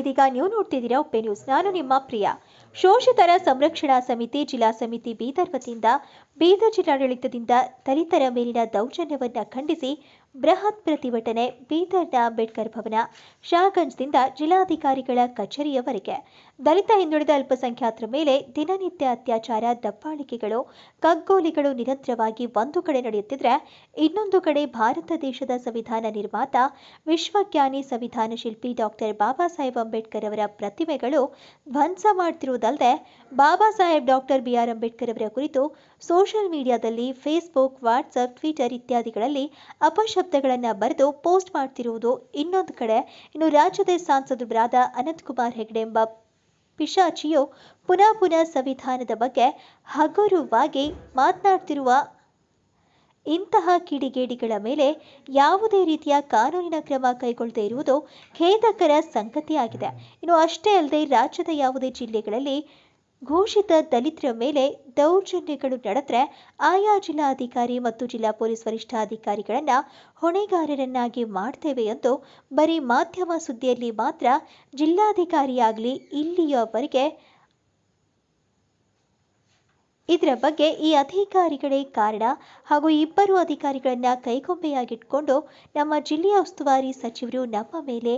ಇದೀಗ ನೀವು ನೋಡ್ತಿದ್ದೀರಾ ಉಪ್ಪೆ ನ್ಯೂಸ್. ನಾನು ನಿಮ್ಮ ಪ್ರಿಯ. ಶೋಷಿತರ ಸಂರಕ್ಷಣಾ ಸಮಿತಿ ಜಿಲ್ಲಾ ಸಮಿತಿ ಬೀದರ್ ವತಿಯಿಂದ ಬೀದರ್ ಜಿಲ್ಲಾಡಳಿತದಿಂದ ದಲಿತರ ಮೇಲಿನ ದೌರ್ಜನ್ಯವನ್ನು ಖಂಡಿಸಿ ಬೃಹತ್ ಪ್ರತಿಭಟನೆ ಬೀದರ್ನ ಅಂಬೇಡ್ಕರ್ ಭವನ ಶಾಹಗಂಜ್ದಿಂದ ಜಿಲ್ಲಾಧಿಕಾರಿಗಳ ಕಚೇರಿಯವರೆಗೆ. ದಲಿತ ಹಿಂದುಳಿದ ಅಲ್ಪಸಂಖ್ಯಾತರ ಮೇಲೆ ದಿನನಿತ್ಯ ಅತ್ಯಾಚಾರ, ದಬ್ಬಾಳಿಕೆಗಳು, ಕಗ್ಗೋಲಿಗಳು ನಿರಂತರವಾಗಿ ಒಂದು ಕಡೆ ನಡೆಯುತ್ತಿದ್ರೆ, ಇನ್ನೊಂದು ಕಡೆ ಭಾರತ ದೇಶದ ಸಂವಿಧಾನ ನಿರ್ಮಾತ, ವಿಶ್ವಜ್ಞಾನಿ, ಸಂವಿಧಾನ ಶಿಲ್ಪಿ ಡಾಕ್ಟರ್ ಬಾಬಾ ಸಾಹೇಬ್ ಅಂಬೇಡ್ಕರ್ ಅವರ ಪ್ರತಿಮೆಗಳು ಧ್ವಂಸ ಮಾಡುತ್ತಿರುವುದಲ್ಲದೆ, ಬಾಬಾ ಸಾಹೇಬ್ ಡಾಕ್ಟರ್ ಬಿ.ಆರ್. ಅಂಬೇಡ್ಕರ್ ಅವರ ಕುರಿತು ಸೋಷಿಯಲ್ ಮೀಡಿಯಾದಲ್ಲಿ ಫೇಸ್ಬುಕ್, ವಾಟ್ಸಪ್, ಟ್ವಿಟರ್ ಇತ್ಯಾದಿಗಳಲ್ಲಿ ಅಪಶಬ್ದಗಳನ್ನು ಬರೆದು ಪೋಸ್ಟ್ ಮಾಡುತ್ತಿರುವುದು ಇನ್ನೊಂದು ಕಡೆ. ಇನ್ನು ರಾಜ್ಯದ ಸಂಸದರಾದ ಅನಂತಕುಮಾರ್ ಹೆಗಡೆ ಎಂಬ ಪಿಶಾಚಿಯು ಪುನಃ ಸಂವಿಧಾನದ ಬಗ್ಗೆ ಹಗುರವಾಗಿ ಮಾತನಾಡುತ್ತಿರುವ ಇಂತಹ ಕಿಡಿಗೇಡಿಗಳ ಮೇಲೆ ಯಾವುದೇ ರೀತಿಯ ಕಾನೂನಿನ ಕ್ರಮ ಕೈಗೊಳ್ಳದೇ ಇರುವುದು ಖೇದಕರ ಸಂಗತಿಯಾಗಿದೆ. ಇನ್ನು ಅಷ್ಟೇ ಅಲ್ಲದೆ ರಾಜ್ಯದ ಯಾವುದೇ ಜಿಲ್ಲೆಗಳಲ್ಲಿ ಘೋಷಿತ ದಲಿತರ ಮೇಲೆ ದೌರ್ಜನ್ಯಗಳು ನಡೆದರೆ ಆಯಾ ಜಿಲ್ಲಾಧಿಕಾರಿ ಮತ್ತು ಜಿಲ್ಲಾ ಪೊಲೀಸ್ ವರಿಷ್ಠಾಧಿಕಾರಿಗಳನ್ನು ಹೊಣೆಗಾರರನ್ನಾಗಿ ಮಾಡ್ತೇವೆ ಎಂದು ಬರೀ ಮಾಧ್ಯಮ ಸುದ್ದಿಯಲ್ಲಿ ಮಾತ್ರ ಜಿಲ್ಲಾಧಿಕಾರಿಯಾಗಲಿ ಇಲ್ಲಿಯವರೆಗೆ ಇದರ ಬಗ್ಗೆ ಈ ಅಧಿಕಾರಿಗಳೇ ಕಾರಣ ಹಾಗೂ ಇಬ್ಬರು ಅಧಿಕಾರಿಗಳನ್ನು ಕೈಗೊಂಬೆಯಾಗಿಟ್ಕೊಂಡು ನಮ್ಮ ಜಿಲ್ಲೆಯ ಉಸ್ತುವಾರಿ ಸಚಿವರು ನಮ್ಮ ಮೇಲೆ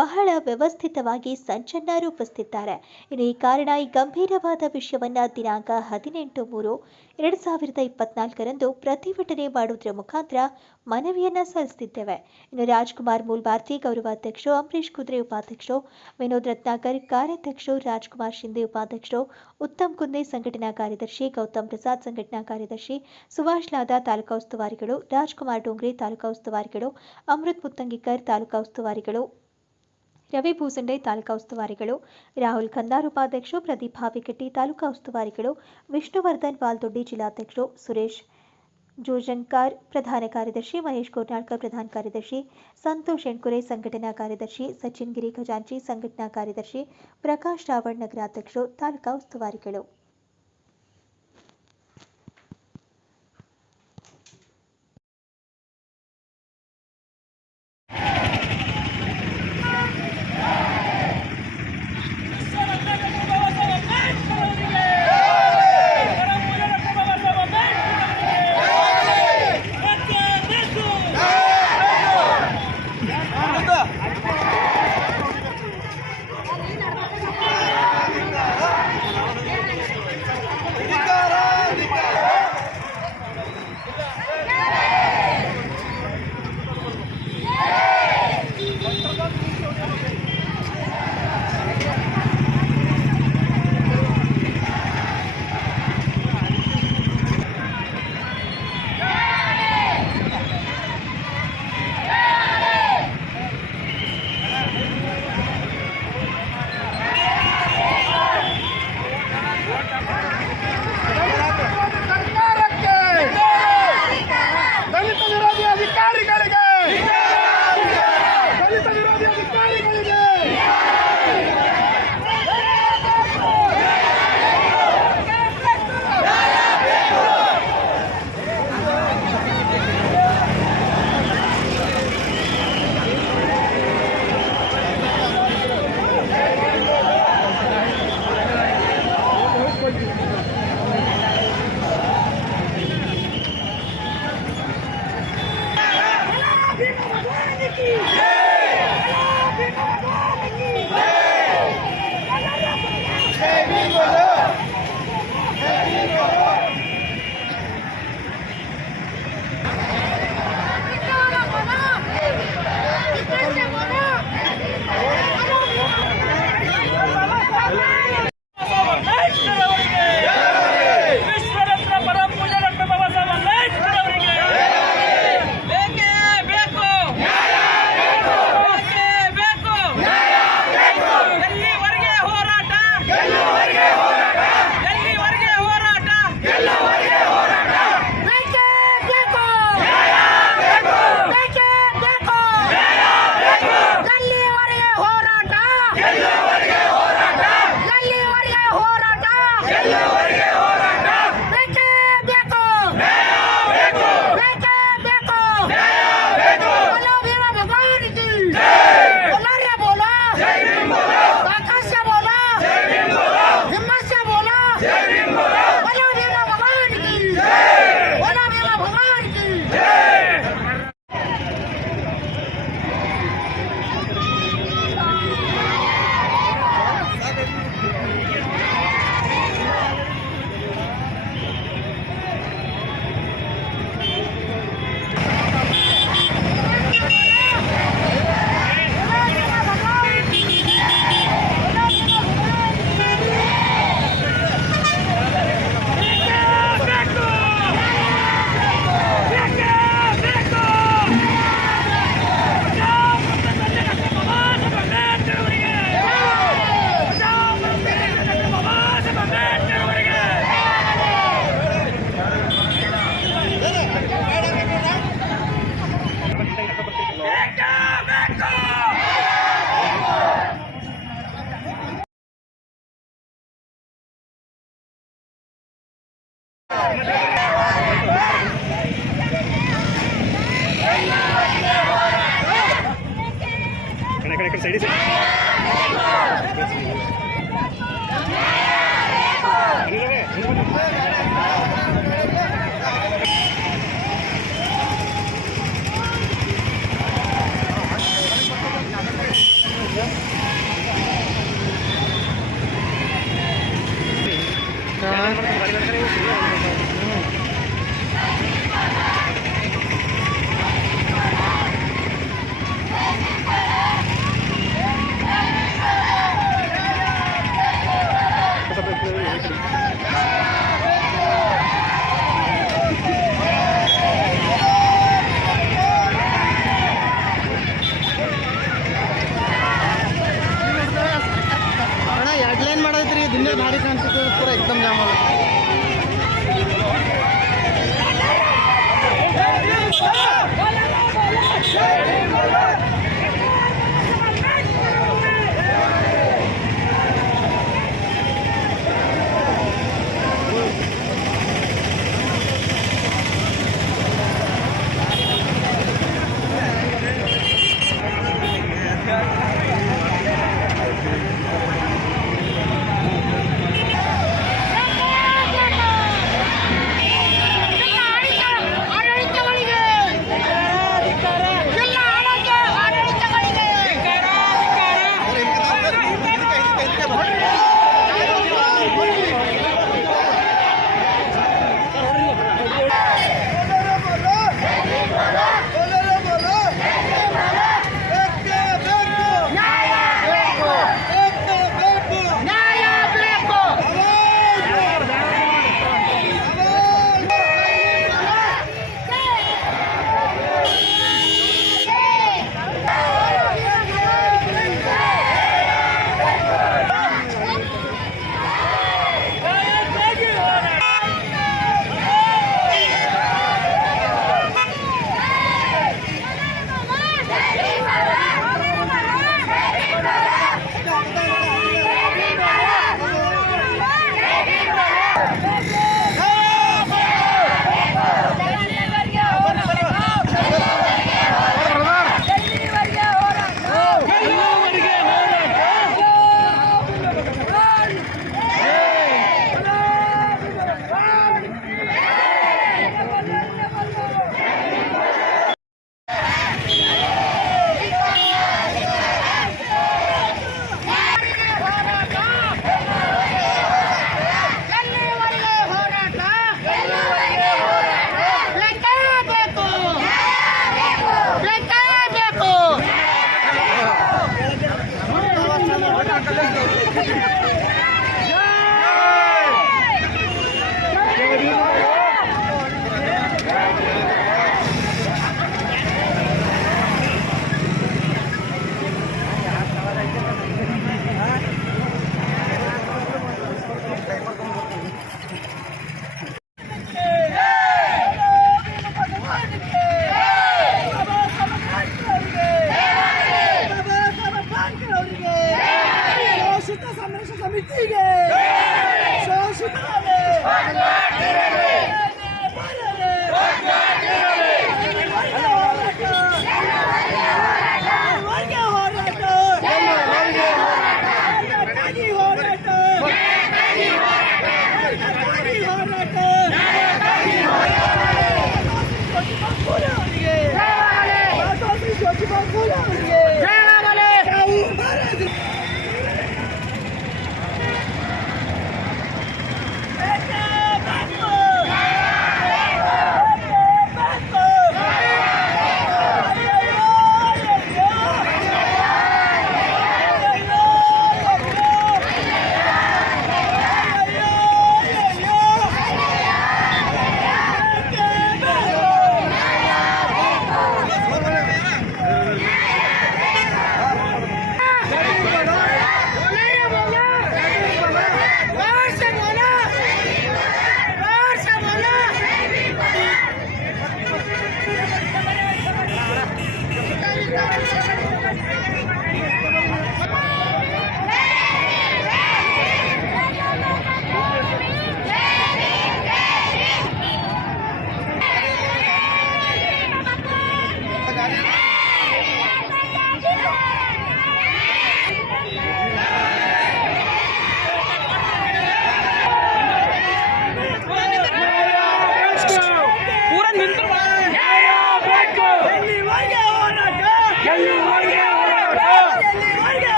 ಬಹಳ ವ್ಯವಸ್ಥಿತವಾಗಿ ಸಂಚನ್ನ ರೂಪಿಸುತ್ತಿದ್ದಾರೆ. ಇನ್ನು ಈ ಕಾರಣ ಈ ಗಂಭೀರವಾದ ವಿಷಯವನ್ನು ದಿನಾಂಕ 18/3/2024 ಪ್ರತಿಭಟನೆ ಮಾಡುವುದರ ಮುಖಾಂತರ ಮನವಿಯನ್ನ ಸಲ್ಲಿಸುತ್ತಿದ್ದೇವೆ. ಇನ್ನು ರಾಜ್ಕುಮಾರ್ ಮೂಲ್ಬಾರ್ತಿ ಗೌರವಾಧ್ಯಕ್ಷರು, ಅಂಬರೀಶ್ ಕುದ್ರೆ ಉಪಾಧ್ಯಕ್ಷರು, ವಿನೋದ್ ರತ್ನಾಕರ್ ಕಾರ್ಯಾಧ್ಯಕ್ಷರು, ರಾಜ್ಕುಮಾರ್ ಶಿಂದೆ ಉಪಾಧ್ಯಕ್ಷರು, ಉತ್ತಮ್ ಕುಂದೆ ಸಂಘಟನಾ ಕಾರ್ಯದರ್ಶಿ, ಗೌತಮ್ ಪ್ರಸಾದ್ ಸಂಘಟನಾ ಕಾರ್ಯದರ್ಶಿ, ಸುಭಾಷ್ ಲಾದಾ ತಾಲೂಕಾ ಉಸ್ತುವಾರಿಗಳು, ರಾಜ್ಕುಮಾರ್ ಡೋಂಗ್ರೆ ತಾಲೂಕಾ ಉಸ್ತುವಾರಿಗಳು, ಅಮೃತ್ ಮುತ್ತಂಗಿಕರ್ ತಾಲೂಕಾ ಉಸ್ತುವಾರಿಗಳು, ರವಿ ಭೂಸಂಡೆ ತಾಲೂಕಾ ಉಸ್ತುವಾರಿಗಳು, ರಾಹುಲ್ ಖಂದಾರ್ ಉಪಾಧ್ಯಕ್ಷರು, ಪ್ರದೀಪ್ ಹಾವಿಕಟ್ಟಿ ತಾಲೂಕಾ ಉಸ್ತುವಾರಿಗಳು, ವಿಷ್ಣುವರ್ಧನ್ ವಾಲ್ದೊಡ್ಡಿ ಜಿಲ್ಲಾಧ್ಯಕ್ಷರು, ಸುರೇಶ್ ಜೋಜಂಕಾರ್ ಪ್ರಧಾನ ಕಾರ್ಯದರ್ಶಿ, ಮಹೇಶ್ ಕೋಟ್ನಾಳ್ಕರ್ ಪ್ರಧಾನ ಕಾರ್ಯದರ್ಶಿ, ಸಂತೋಷ್ ಎಣ್ಕುರೆ ಸಂಘಟನಾ ಕಾರ್ಯದರ್ಶಿ, ಸಚಿನ್ ಗಿರಿ ಖಜಾಂಚಿ ಸಂಘಟನಾ ಕಾರ್ಯದರ್ಶಿ, ಪ್ರಕಾಶ್ ರಾವಣ್ ನಗರಾಧ್ಯಕ್ಷರು, ತಾಲೂಕಾ ಉಸ್ತುವಾರಿಗಳು. बोला जय भीम बोला ಸೈಡ್ ಅಣ್ಣ 2 ಲೈನ್ ಮಾಡೈತ್ರಿ ದಿನ ಭಾರಿ ಕಾಣಿಸ್ತದೆ ಪೂರ ಎಕ್ದಮ್ ಜಾಮ್ ಆಗುತ್ತೆ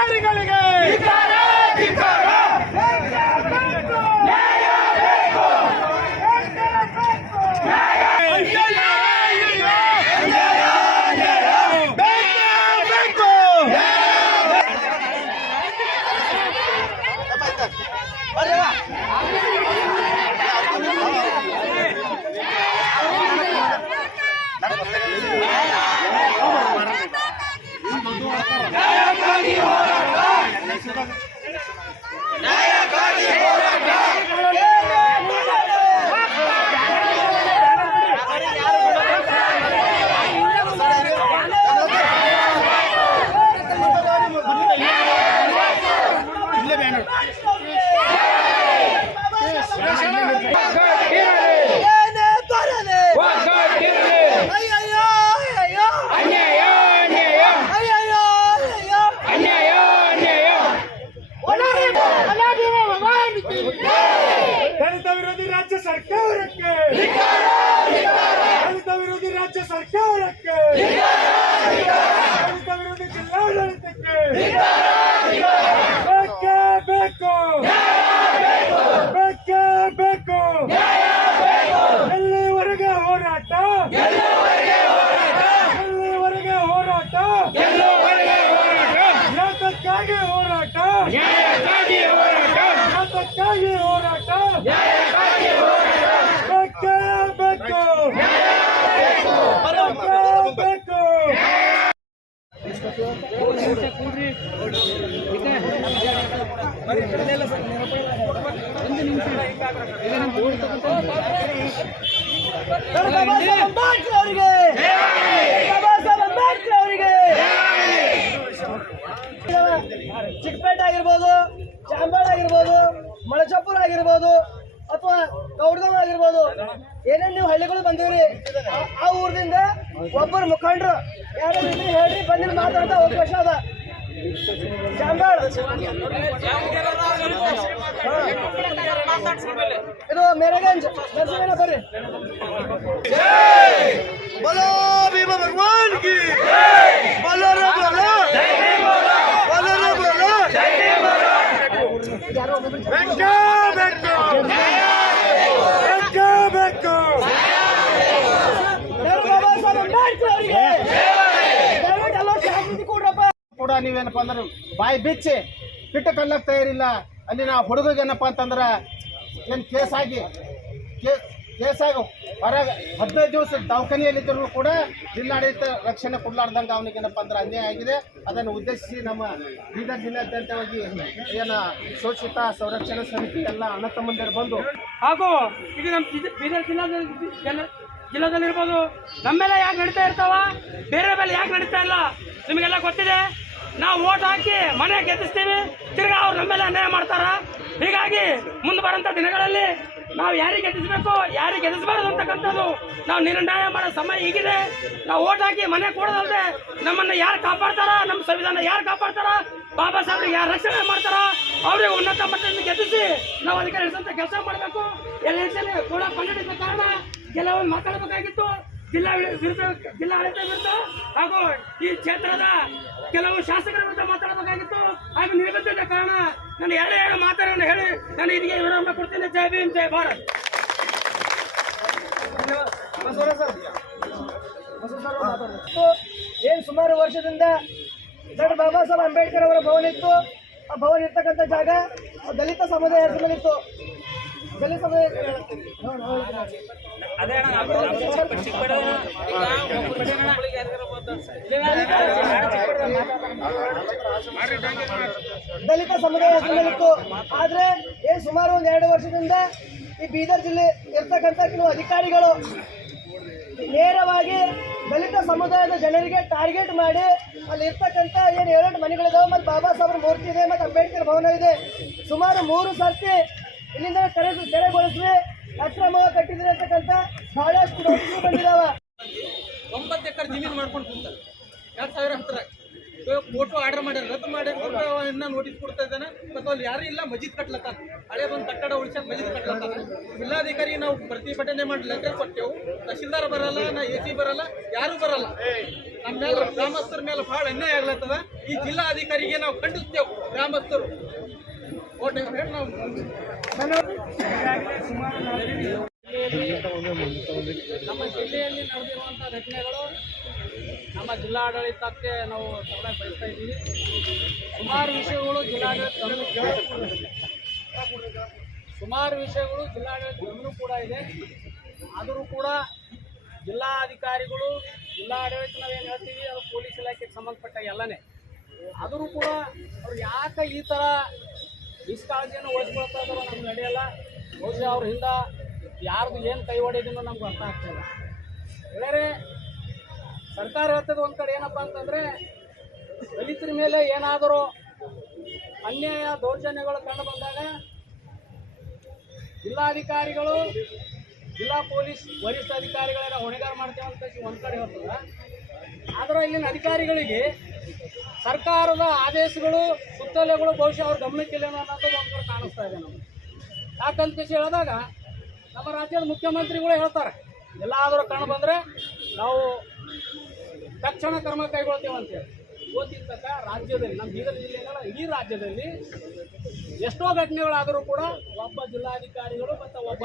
ಅಧಿಕಾರಿಗಳಿಗೆ ದಲಿತ ವಿರೋಧಿ ರಾಜ್ಯ ಸರ್ಕಾರಕ್ಕೆ ದಲಿತ ವಿರೋಧಿ ರಾಜ್ಯ ಸರ್ಕಾರಕ್ಕೆ ದಲಿತ ವಿರೋಧಿ ಜಿಲ್ಲಾಡಳಿತಕ್ಕೆ ಬೇಕೇ ಬೇಕು ಬೇಕೇ ಬೇಕು ಎಲ್ಲಿವರೆಗೆ ಹೋರಾಟ ಎಲ್ಲಿವರೆಗೆ ಹೋರಾಟ ಯಾತಕ್ಕಾಗಿ ಹೋರಾಟ ಯಾತಕ್ಕಾಗಿ ಹೋರಾಟ ಬೇಕೇ ಬೇಕು ಬೇಕು ಚಿಕ್ಕಪೇಟೆ ಆಗಿರ್ಬೋದು, ಚಾಂಬಾಳ ಆಗಿರ್ಬೋದು, ಮಳಚಾಪುರ ಆಗಿರ್ಬೋದು ಅಥವಾ ಕೌಡ್ಗಾಂವ್ ಆಗಿರ್ಬೋದು, ಏನೇನು ನೀವು ಹಳ್ಳಿಗಳು ಬಂದಿವ್ರಿ ಆ ಊರದಿಂದ ಒಬ್ಬರು ಮುಖಂಡರು ಯಾರು ಹೇಳ್ರಿ ಬಂದಿಲ್ಲ ಮಾತಾಡ್ತಾ ಅವಕಾಶ ಅದ. ಚಾಂಬಾಳ ಇದು ಮೇರೆಗಂಜ್ ನರಸಿಂಹನ ಬರ್ರಿ. बोलो भीमा भगवान की बोलो रे बोलो बोलो रे बोलो ಬೇಕೇ ಬೇಕು ಬೇಕೇ ಬೇಕು ಬಾಬಾ ಸಾಹೇಬ್ ಅಂಬೇಡ್ಕರ್ ಅವರಿಗೆ ದಯವಿಟ್ಟು ಎಲ್ಲ ಜಾಗೃತಿ ಕೊಡ್ರಪ್ಪ. ಕೂಡ ನೀವೇನಪ್ಪ ಅಂದ್ರೆ ಬಾಯಿ ಬಿಚ್ಚಿ ಪಿಟ್ಟ ಕಲ್ಲಕ್ಕೆ ತಯಾರಿಲ್ಲ. ಅಲ್ಲಿ ನಾವು ಹುಡುಗೇನಪ್ಪ ಅಂತಂದ್ರೆ ಏನು ಕೇಸಾಗಿ ಹೊರಗೆ 15 ದಿವಸ ದವಾಖಾನೆಯಲ್ಲಿದ್ದರೂ ಕೂಡ ಜಿಲ್ಲಾಡಳಿತ ರಕ್ಷಣೆ ಕೊಡ್ಲಾರ್ದಂಗೆ ಅವನಿಗೇನಪ್ಪ ಅಂದ್ರೆ ಅನ್ಯಾಯ ಆಗಿದೆ. ಅದನ್ನು ಉದ್ದೇಶಿಸಿ ನಮ್ಮ ಬೀದರ್ ಜಿಲ್ಲಾದ್ಯಂತವಾಗಿ ಏನು ಶೋಷಿತ ಸಂರಕ್ಷಣಾ ಸಮಿತಿ ಎಲ್ಲ ಅಣ್ಣ ತಮ್ಮಂದಿರು ಬಂದು ಹಾಗೂ ಈಗ ನಮ್ಮ ಬೀದರ್ ಜಿಲ್ಲಾದಲ್ಲಿರ್ಬೋದು ನಮ್ಮೆಲ್ಲ ಯಾಕೆ ನಡೀತಾ ಇರ್ತಾವ, ಬೇರೆ ಮೇಲೆ ಯಾಕೆ ನಡೀತಾ ಇಲ್ಲ ನಿಮಗೆಲ್ಲ ಗೊತ್ತಿದೆ. ನಾವು ಓಟ್ ಹಾಕಿ ಮನೆ ಗೆಲ್ಲಿಸ್ತೀವಿ, ತಿರ್ಗಾ ಅವ್ರು ನಮ್ಮೆಲ್ಲ ಅನ್ಯಾಯ ಮಾಡ್ತಾರ. ಹೀಗಾಗಿ ಮುಂದೆ ಬರೋಂಥ ದಿನಗಳಲ್ಲಿ ನಾವು ಯಾರಿಗೆ ಗೆಲ್ಲಿಸಬೇಕು ಯಾರಿಗೆ ಗೆಲ್ಲಿಸಬಾರ್ದು ಅಂತಕ್ಕಂಥದ್ದು ನಾವು ನಿರ್ಣಯ ಮಾಡೋ ಸಮಯ ಈಗಿದೆ. ನಾವು ಓಟ್ ಹಾಕಿ ಮನೆ ಕೊಡೋದಲ್ಲದೆ ನಮ್ಮನ್ನು ಯಾರು ಕಾಪಾಡ್ತಾರ, ನಮ್ಮ ಸಂವಿಧಾನ ಯಾರು ಕಾಪಾಡ್ತಾರ, ಬಾಬಾ ಸಾಹೇಬ್ರಿಗೆ ಯಾರು ರಕ್ಷಣೆ ಮಾಡ್ತಾರ ಅವ್ರಿಗೆ ಉನ್ನತ ಮಟ್ಟದಿಂದ ಗೆಲ್ಲಿಸಿ ನಾವು ಅದಕ್ಕೆ ನಡೆಸಂತ ಕೆಲಸ ಮಾಡಬೇಕು. ಎಲೆಕ್ಷನ್ ಕೂಡ ಕಂಡಿದ್ದ ಕಾರಣ ಕೆಲವೊಂದು ಮಾತಾಡಬೇಕಾಗಿತ್ತು ಜಿಲ್ಲಾಡಳಿತ ವಿರುದ್ಧ ಹಾಗೂ ಈ ಕ್ಷೇತ್ರದ ಕೆಲವು ಶಾಸಕರ ವಿರುದ್ಧ ಮಾತಾಡಬೇಕಾಗಿತ್ತು. ಹಾಗೂ ನಿರ್ಬಂಧದ ಕಾರಣ ನಾನು ಎರಡು ಮಾತನ್ನು ಹೇಳಿ ನಾನು ಇದಕ್ಕೆ ವಿರಾಮ ಕೊಡ್ತೇನೆ. ಜೈ ಭೀಮ್ ಜೈ ಭಾರತ್. ಏನ್ ಸುಮಾರು ವರ್ಷದಿಂದ ಡಾಕ್ಟರ್ ಬಾಬಾ ಸಾಹೇಬ್ ಅಂಬೇಡ್ಕರ್ ಅವರ ಭವನ ಇತ್ತು. ಆ ಭವನ ಇರ್ತಕ್ಕಂಥ ಜಾಗ ದಲಿತ ಸಮುದಾಯ ಹೆಸರಿನಲ್ಲಿತ್ತು. ದಲಿತ ಸಮುದಾಯ ದಲಿತ ಸಮುದಾಯ ಹೆಸರಿನಲ್ಲಿತ್ತು. ಆದ್ರೆ ಏನ್ ಸುಮಾರು ಒಂದು 2 ವರ್ಷದಿಂದ ಈ ಬೀದರ್ ಜಿಲ್ಲೆ ಇರ್ತಕ್ಕಂಥ ಕೆಲವು ಅಧಿಕಾರಿಗಳು ನೇರವಾಗಿ ದಲಿತ ಸಮುದಾಯದ ಜನರಿಗೆ ಟಾರ್ಗೆಟ್ ಮಾಡಿ ಅಲ್ಲಿ ಇರ್ತಕ್ಕಂಥ ಏನು 7 ಮನೆಗಳಿದಾವೆ, ಮತ್ತು ಬಾಬಾ ಸಾಹೇಬ್ರ ಮೂರ್ತಿ ಇದೆ, ಮತ್ತು ಅಂಬೇಡ್ಕರ್ ಭವನ ಇದೆ. ಸುಮಾರು 3 ಸರ್ತಿ ಇಲ್ಲಿಂದ ತೆರವುಗೊಳಿಸಿ ಅಕ್ರಮವಾಗಿ ಕಟ್ಟಿದ್ರೆ ಅಂತಕ್ಕಂಥ ಬಹಳಷ್ಟು ನೋಟಿಸ್ ಬಂದಿದಾವ. 9 ಎಕರೆ ಜಮೀನು ಮಾಡ್ಕೊಂಡು ಕುಂತಾರೆ 2010 ಫೋಟೋ ಆರ್ಡರ್ ಮಾಡ್ಯಾರ, ರದ್ದು ಮಾಡ್ಯಾರ, ಇನ್ನ ನೋಟಿಸ್ ಕೊಡ್ತಾ ಇದ್ದಾನೆ. ಮತ್ತು ಅಲ್ಲಿ ಯಾರು ಇಲ್ಲ, ಮಜೀದ್ ಕಟ್ಲತ್ತಾರ, ಹಳೇದೊಂದು ಕಟ್ಟಡ ಉಳಿಸಕ್ ಮಜೀದ್ ಕಟ್ಲತ್ತಾರ. ಜಿಲ್ಲಾಧಿಕಾರಿ ನಾವು ಪ್ರತಿಭಟನೆ ಮಾಡಿ ಲೆಟರ್ ಕೊಟ್ಟೆವು, ತಹಶೀಲ್ದಾರ್ ಬರಲ್ಲ, ನಾ AC ಬರಲ್ಲ, ಯಾರು ಬರಲ್ಲ. ನಮ್ಮ ಮೇಲೆ ಗ್ರಾಮಸ್ಥರ ಮೇಲೆ ಭಾಳ ಅನ್ಯಾಯ ಆಗ್ಲತ್ತದ. ಈ ಜಿಲ್ಲಾಧಿಕಾರಿಗೆ ನಾವು ಖಂಡಿಸ್ತೇವೆ. ಗ್ರಾಮಸ್ಥರು ನಾವು ನಮ್ಮ ಜಿಲ್ಲೆಯಲ್ಲಿ ನಡೆದಿರುವಂಥ ಘಟನೆಗಳು ನಮ್ಮ ಜಿಲ್ಲಾಡಳಿತಕ್ಕೆ ನಾವು ಸಲಹೆ ಬಯಸ್ತಾ ಇದ್ದೀವಿ. ಸುಮಾರು ವಿಷಯಗಳು ಜಿಲ್ಲಾಡಳಿತ ಗಮನ ಕೂಡ ಇದೆ. ಆದರೂ ಕೂಡ ಜಿಲ್ಲಾಧಿಕಾರಿಗಳು, ಜಿಲ್ಲಾಡಳಿತ ನಾವೇನು ಹೇಳ್ತೀವಿ ಅದು ಪೊಲೀಸ್ ಇಲಾಖೆಗೆ ಸಂಬಂಧಪಟ್ಟ ಎಲ್ಲನೇ. ಆದರೂ ಕೂಡ ಅವ್ರು ಯಾಕೆ ಈ ಥರ ನಿಷ್ಕಾಳಜಿಯನ್ನು ವಹಿಸ್ಕೊಳ್ತಾ ಇದ್ದಾರೋ ನಮ್ಗೆ ನಡೆಯಲ್ಲ. ಬಹುಶಃ ಅವ್ರ ಹಿಂದೆ ಯಾರ್ದು ಏನು ಕೈ ಹೊಡೆಯೋದನ್ನು ನಮ್ಗೆ ಅರ್ಥ ಆಗ್ತಾಯಿಲ್ಲ. ಬೇರೆ ಸರ್ಕಾರ ಹೇಳ್ತದೆ ಒಂದು ಕಡೆ ಏನಪ್ಪ ಅಂತಂದರೆ, ದಲಿತರ ಮೇಲೆ ಏನಾದರೂ ಅನ್ಯಾಯ ದೌರ್ಜನ್ಯಗಳು ಕಂಡು ಬಂದಾಗ ಜಿಲ್ಲಾಧಿಕಾರಿಗಳು, ಜಿಲ್ಲಾ ಪೊಲೀಸ್ ವರಿಷ್ಠ ಅಧಿಕಾರಿಗಳೆಲ್ಲ ಹೊಣೆಗಾರ ಮಾಡ್ತೇವೆ ಅಂತ ಒಂದು ಕಡೆ ಹೇಳ್ತದೆ. ಆದರೆ ಇಲ್ಲಿನ ಅಧಿಕಾರಿಗಳಿಗೆ ಸರ್ಕಾರದ ಆದೇಶಗಳು, ಸುತ್ತೋಲೆಗಳು ಬಹುಶಃ ಅವ್ರ ಗಮನಕ್ಕಿಲ್ಲ ಅನ್ನೋದು ಒಂದು ಕಡೆ ಕಾಣಿಸ್ತಾ ಇದೆ ನಮಗೆ. ಯಾಕಂತ ಹೇಳಿದಾಗ ನಮ್ಮ ರಾಜ್ಯದ ಮುಖ್ಯಮಂತ್ರಿಗಳು ಹೇಳ್ತಾರೆ, ಎಲ್ಲಾದರೂ ಕಂಡು ಬಂದರೆ ನಾವು ತಕ್ಷಣ ಕ್ರಮ ಕೈಗೊಳ್ತೇವೆ ಅಂತೇಳಿ. ಇವತ್ತಿನ ತನಕ ರಾಜ್ಯದಲ್ಲಿ, ನಮ್ಮ ಬೀದರ್ ಜಿಲ್ಲೆಗಳ ಇಡೀ ರಾಜ್ಯದಲ್ಲಿ ಎಷ್ಟೋ ಘಟನೆಗಳಾದರೂ ಕೂಡ ಒಬ್ಬ ಜಿಲ್ಲಾಧಿಕಾರಿಗಳು ಮತ್ತು ಒಬ್ಬ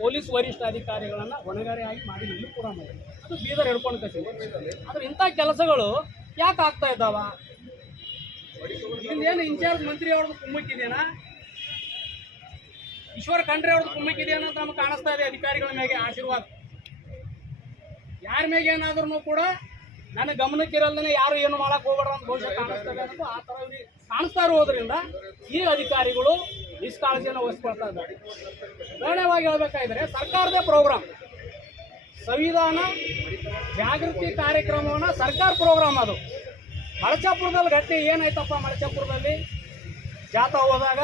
ಪೊಲೀಸ್ ವರಿಷ್ಠ ಅಧಿಕಾರಿಗಳನ್ನು ಹೊಣೆಗಾರಿಯಾಗಿ ಮಾಡಿ ಇಲ್ಲೂ ಕೂಡ ಮಾಡಿ ಅದು ಬೀದರ್ ಹಿಡ್ಕೊಂಡು ಕಸಿದೆ. ಆದರೆ ಇಂಥ ಕೆಲಸಗಳು ಯಾಕೆ ಆಗ್ತಾ ಇದ್ದಾವ? ಇಲ್ಲೇನು ಇನ್ಚಾರ್ಜ್ ಮಂತ್ರಿ ಅವ್ರದ್ದು ಕುಮ್ಮಕ್ಕಿದೆಯಾ, ಈಶ್ವರ್ ಖಂಡ್ರೆ ಅವ್ರದ್ದು ಕುಮ್ಮಕ್ಕಿದೆಯಾ ಅಂತ ನಮ್ಗೆ ಕಾಣಿಸ್ತಾ ಇದೆ. ಅಧಿಕಾರಿಗಳ ಮೇಲೆ ಆಶೀರ್ವಾದ ಯಾರ ಮೇಲೆ ಏನಾದ್ರೂ ಕೂಡ ನನ್ನ ಗಮನಕ್ಕಿರಲ್ದೇ ಯಾರು ಏನು ಮಾಡಕ್ಕೆ ಹೋಗ್ಬಾರ್ದು ಅಂತ ಬಹುಶಃ ಕಾಣಿಸ್ತದೆ ಅನ್ನೋದು ಆ ಥರ ಕಾಣಿಸ್ತಾ ಇರೋದ್ರಿಂದ ಈ ಅಧಿಕಾರಿಗಳು ನಿಷ್ಕಾಳಜಿಯನ್ನು ವಹಿಸ್ಕೊಳ್ತಾ ಇದ್ದಾರೆ. ನೇರವಾಗಿ ಹೇಳ್ಬೇಕಾದ್ರೆ ಸರ್ಕಾರದೇ ಪ್ರೋಗ್ರಾಮ್, ಸಂವಿಧಾನ ಜಾಗೃತಿ ಕಾರ್ಯಕ್ರಮವನ್ನು ಸರ್ಕಾರ ಪ್ರೋಗ್ರಾಮ್ ಅದು. ಮಳಚಾಪುರದಲ್ಲಿ ಘಟನೆ ಏನಾಯ್ತಪ್ಪ, ಮಳಚಾಪುರದಲ್ಲಿ ಜಾಥಾ ಹೋದಾಗ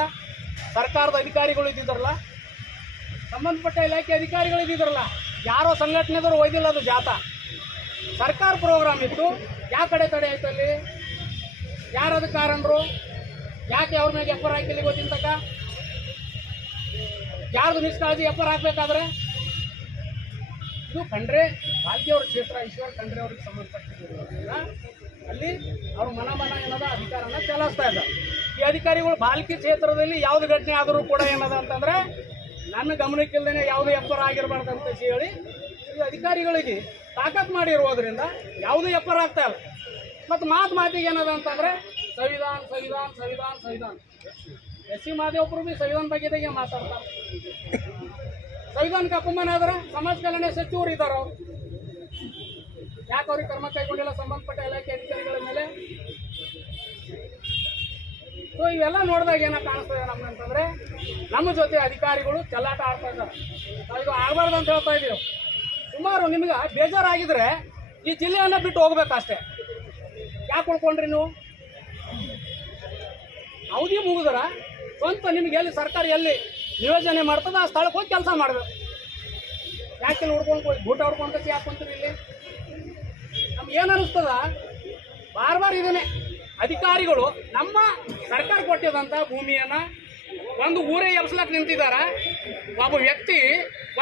ಸರ್ಕಾರದ ಅಧಿಕಾರಿಗಳು ಇದ್ದಿದ್ರಲ್ಲ, ಸಂಬಂಧಪಟ್ಟ ಇಲಾಖೆ ಅಧಿಕಾರಿಗಳು ಇದ್ದಿದ್ರಲ್ಲ, ಯಾರೋ ಸಂಘಟನೆದವರು ಒಯ್ದಿಲ್ಲ. ಅದು ಜಾಥಾ ಸರ್ಕಾರ ಪ್ರೋಗ್ರಾಮ್ ಇತ್ತು. ಯಾವ ಕಡೆ ತಡೆ ಆಯ್ತು ಅಲ್ಲಿ? ಯಾರದು ಕಾರಣರು? ಯಾಕೆ ಅವ್ರ ಮೇಲೆ ಎಫ್ಐಆರ್ ಹಾಕಿಲ್ಲ ಗೊತ್ತಿನ ತನಕ? ಯಾರ್ದು ನಿಷ್ಕಾಳಜಿ ಎಫ್ಐಆರ್ ಹಾಕ್ಬೇಕಾದ್ರೆ? ಇದು ಖಂಡ್ರೆ ಭಾಗ್ಯವ್ರ ಕ್ಷೇತ್ರ, ಈಶ್ವರ್ ಖಂಡ್ರೆ ಅವ್ರಿಗೆ ಸಂಬಂಧಪಟ್ಟಿರೋದ್ರಿಂದ ಅಲ್ಲಿ ಅವ್ರ ಮನ ಏನದ ಅಧಿಕಾರನ ಚಲಾಯಿಸ್ತಾ ಇದ್ದಾರೆ. ಈ ಅಧಿಕಾರಿಗಳು ಬಾಲ್ಕಿ ಕ್ಷೇತ್ರದಲ್ಲಿ ಯಾವ್ದು ಘಟನೆ ಆದರೂ ಕೂಡ ಏನದ ಅಂತಂದರೆ ನನ್ನ ಗಮನಕ್ಕಿಲ್ಲದೇ ಯಾವುದೇ ಎಫ್ಐಆರ್ ಆಗಿರಬಾರ್ದು ಅಂತ ಹೇಳಿ ಈ ಅಧಿಕಾರಿಗಳಿಗೆ ತಾಕತ್ ಮಾಡಿರೋದ್ರಿಂದ ಯಾವುದೂ ಎಫ್ಐಆರ್ ಆಗ್ತಾ ಇಲ್ಲ. ಮತ್ತು ಮಾತಿಗೆ ಏನದ ಅಂತಂದರೆ ಸಂವಿಧಾನ ಸಂವಿಧಾನ ಸಂವಿಧಾನ ಸಂವಿಧಾನ. ಎಸ್.ಸಿ. ಮಾದೇವಪ್ಪರು ಭೀ ಸಂವಿಧಾನ ಬಗ್ಗೆ ಮಾತಾಡ್ತಾರೆ. ಸಂವಿಧಾನಕ್ಕೆ ಅಪಮಾನ ಆದರೆ ಸಮಾಜ ಕಲ್ಯಾಣ ಸಚಿವರು ಇದ್ದಾರೆ, ಅವರು ಯಾಕೆ ಅವ್ರಿಗೆ ಕ್ರಮ ಕೈಗೊಂಡಿಲ್ಲ ಸಂಬಂಧಪಟ್ಟ ಇಲಾಖೆ ಅಧಿಕಾರಿಗಳ ಮೇಲೆ? ಸೊ ಇವೆಲ್ಲ ನೋಡಿದಾಗ ಏನೋ ಕಾಣಿಸ್ತದೆ ನಮ್ಗಂತಂದರೆ ನಮ್ಮ ಜೊತೆ ಅಧಿಕಾರಿಗಳು ಚೆಲ್ಲಾಟ ಆಡ್ತಾ ಇದ್ದಾರೆ. ನಾವು ಇದು ಆಗಬಾರ್ದು ಅಂತ ಹೇಳ್ತಾ ಇದ್ದೀವಿ. ಸುಮಾರು ನಿಮ್ಗೆ ಬೇಜಾರಾಗಿದ್ರೆ ಈ ಜಿಲ್ಲೆಯನ್ನು ಬಿಟ್ಟು ಹೋಗ್ಬೇಕಷ್ಟೇ. ಯಾಕೆ ಉಳ್ಕೊಂಡ್ರಿ ನೀವು? ಅವಧಿ ಮುಗಿದ್ರೆ ಸ್ವಂತ ನಿಮ್ಗೆ ಎಲ್ಲಿ ಸರ್ಕಾರ ಎಲ್ಲಿ ನಿಯೋಜನೆ ಮಾಡ್ತದೆ ಆ ಸ್ಥಳಕ್ಕೆ ಹೋಗಿ ಕೆಲಸ ಮಾಡಬೇಕು. ಯಾಕೆ ಇಲ್ಲಿ ಹುಡ್ಕೊಂಡು ಊಟ ಹುಡ್ಕೊಂಡು ಯಾಕೆ ಕುಂತೀರಿ ಇಲ್ಲಿ? ನಮ್ಗೆ ಏನು ಅನ್ನಿಸ್ತದ, ಬಾರ್ ಇದನ್ನೇ ಅಧಿಕಾರಿಗಳು ನಮ್ಮ ಸರ್ಕಾರ ಕೊಟ್ಟಿದಂಥ ಭೂಮಿಯನ್ನು ಒಂದು ಊರೇ ಎಬ್ಸ್ಲಕ್ಕೆ ನಿಂತಿದ್ದಾರೆ. ಒಬ್ಬ ವ್ಯಕ್ತಿ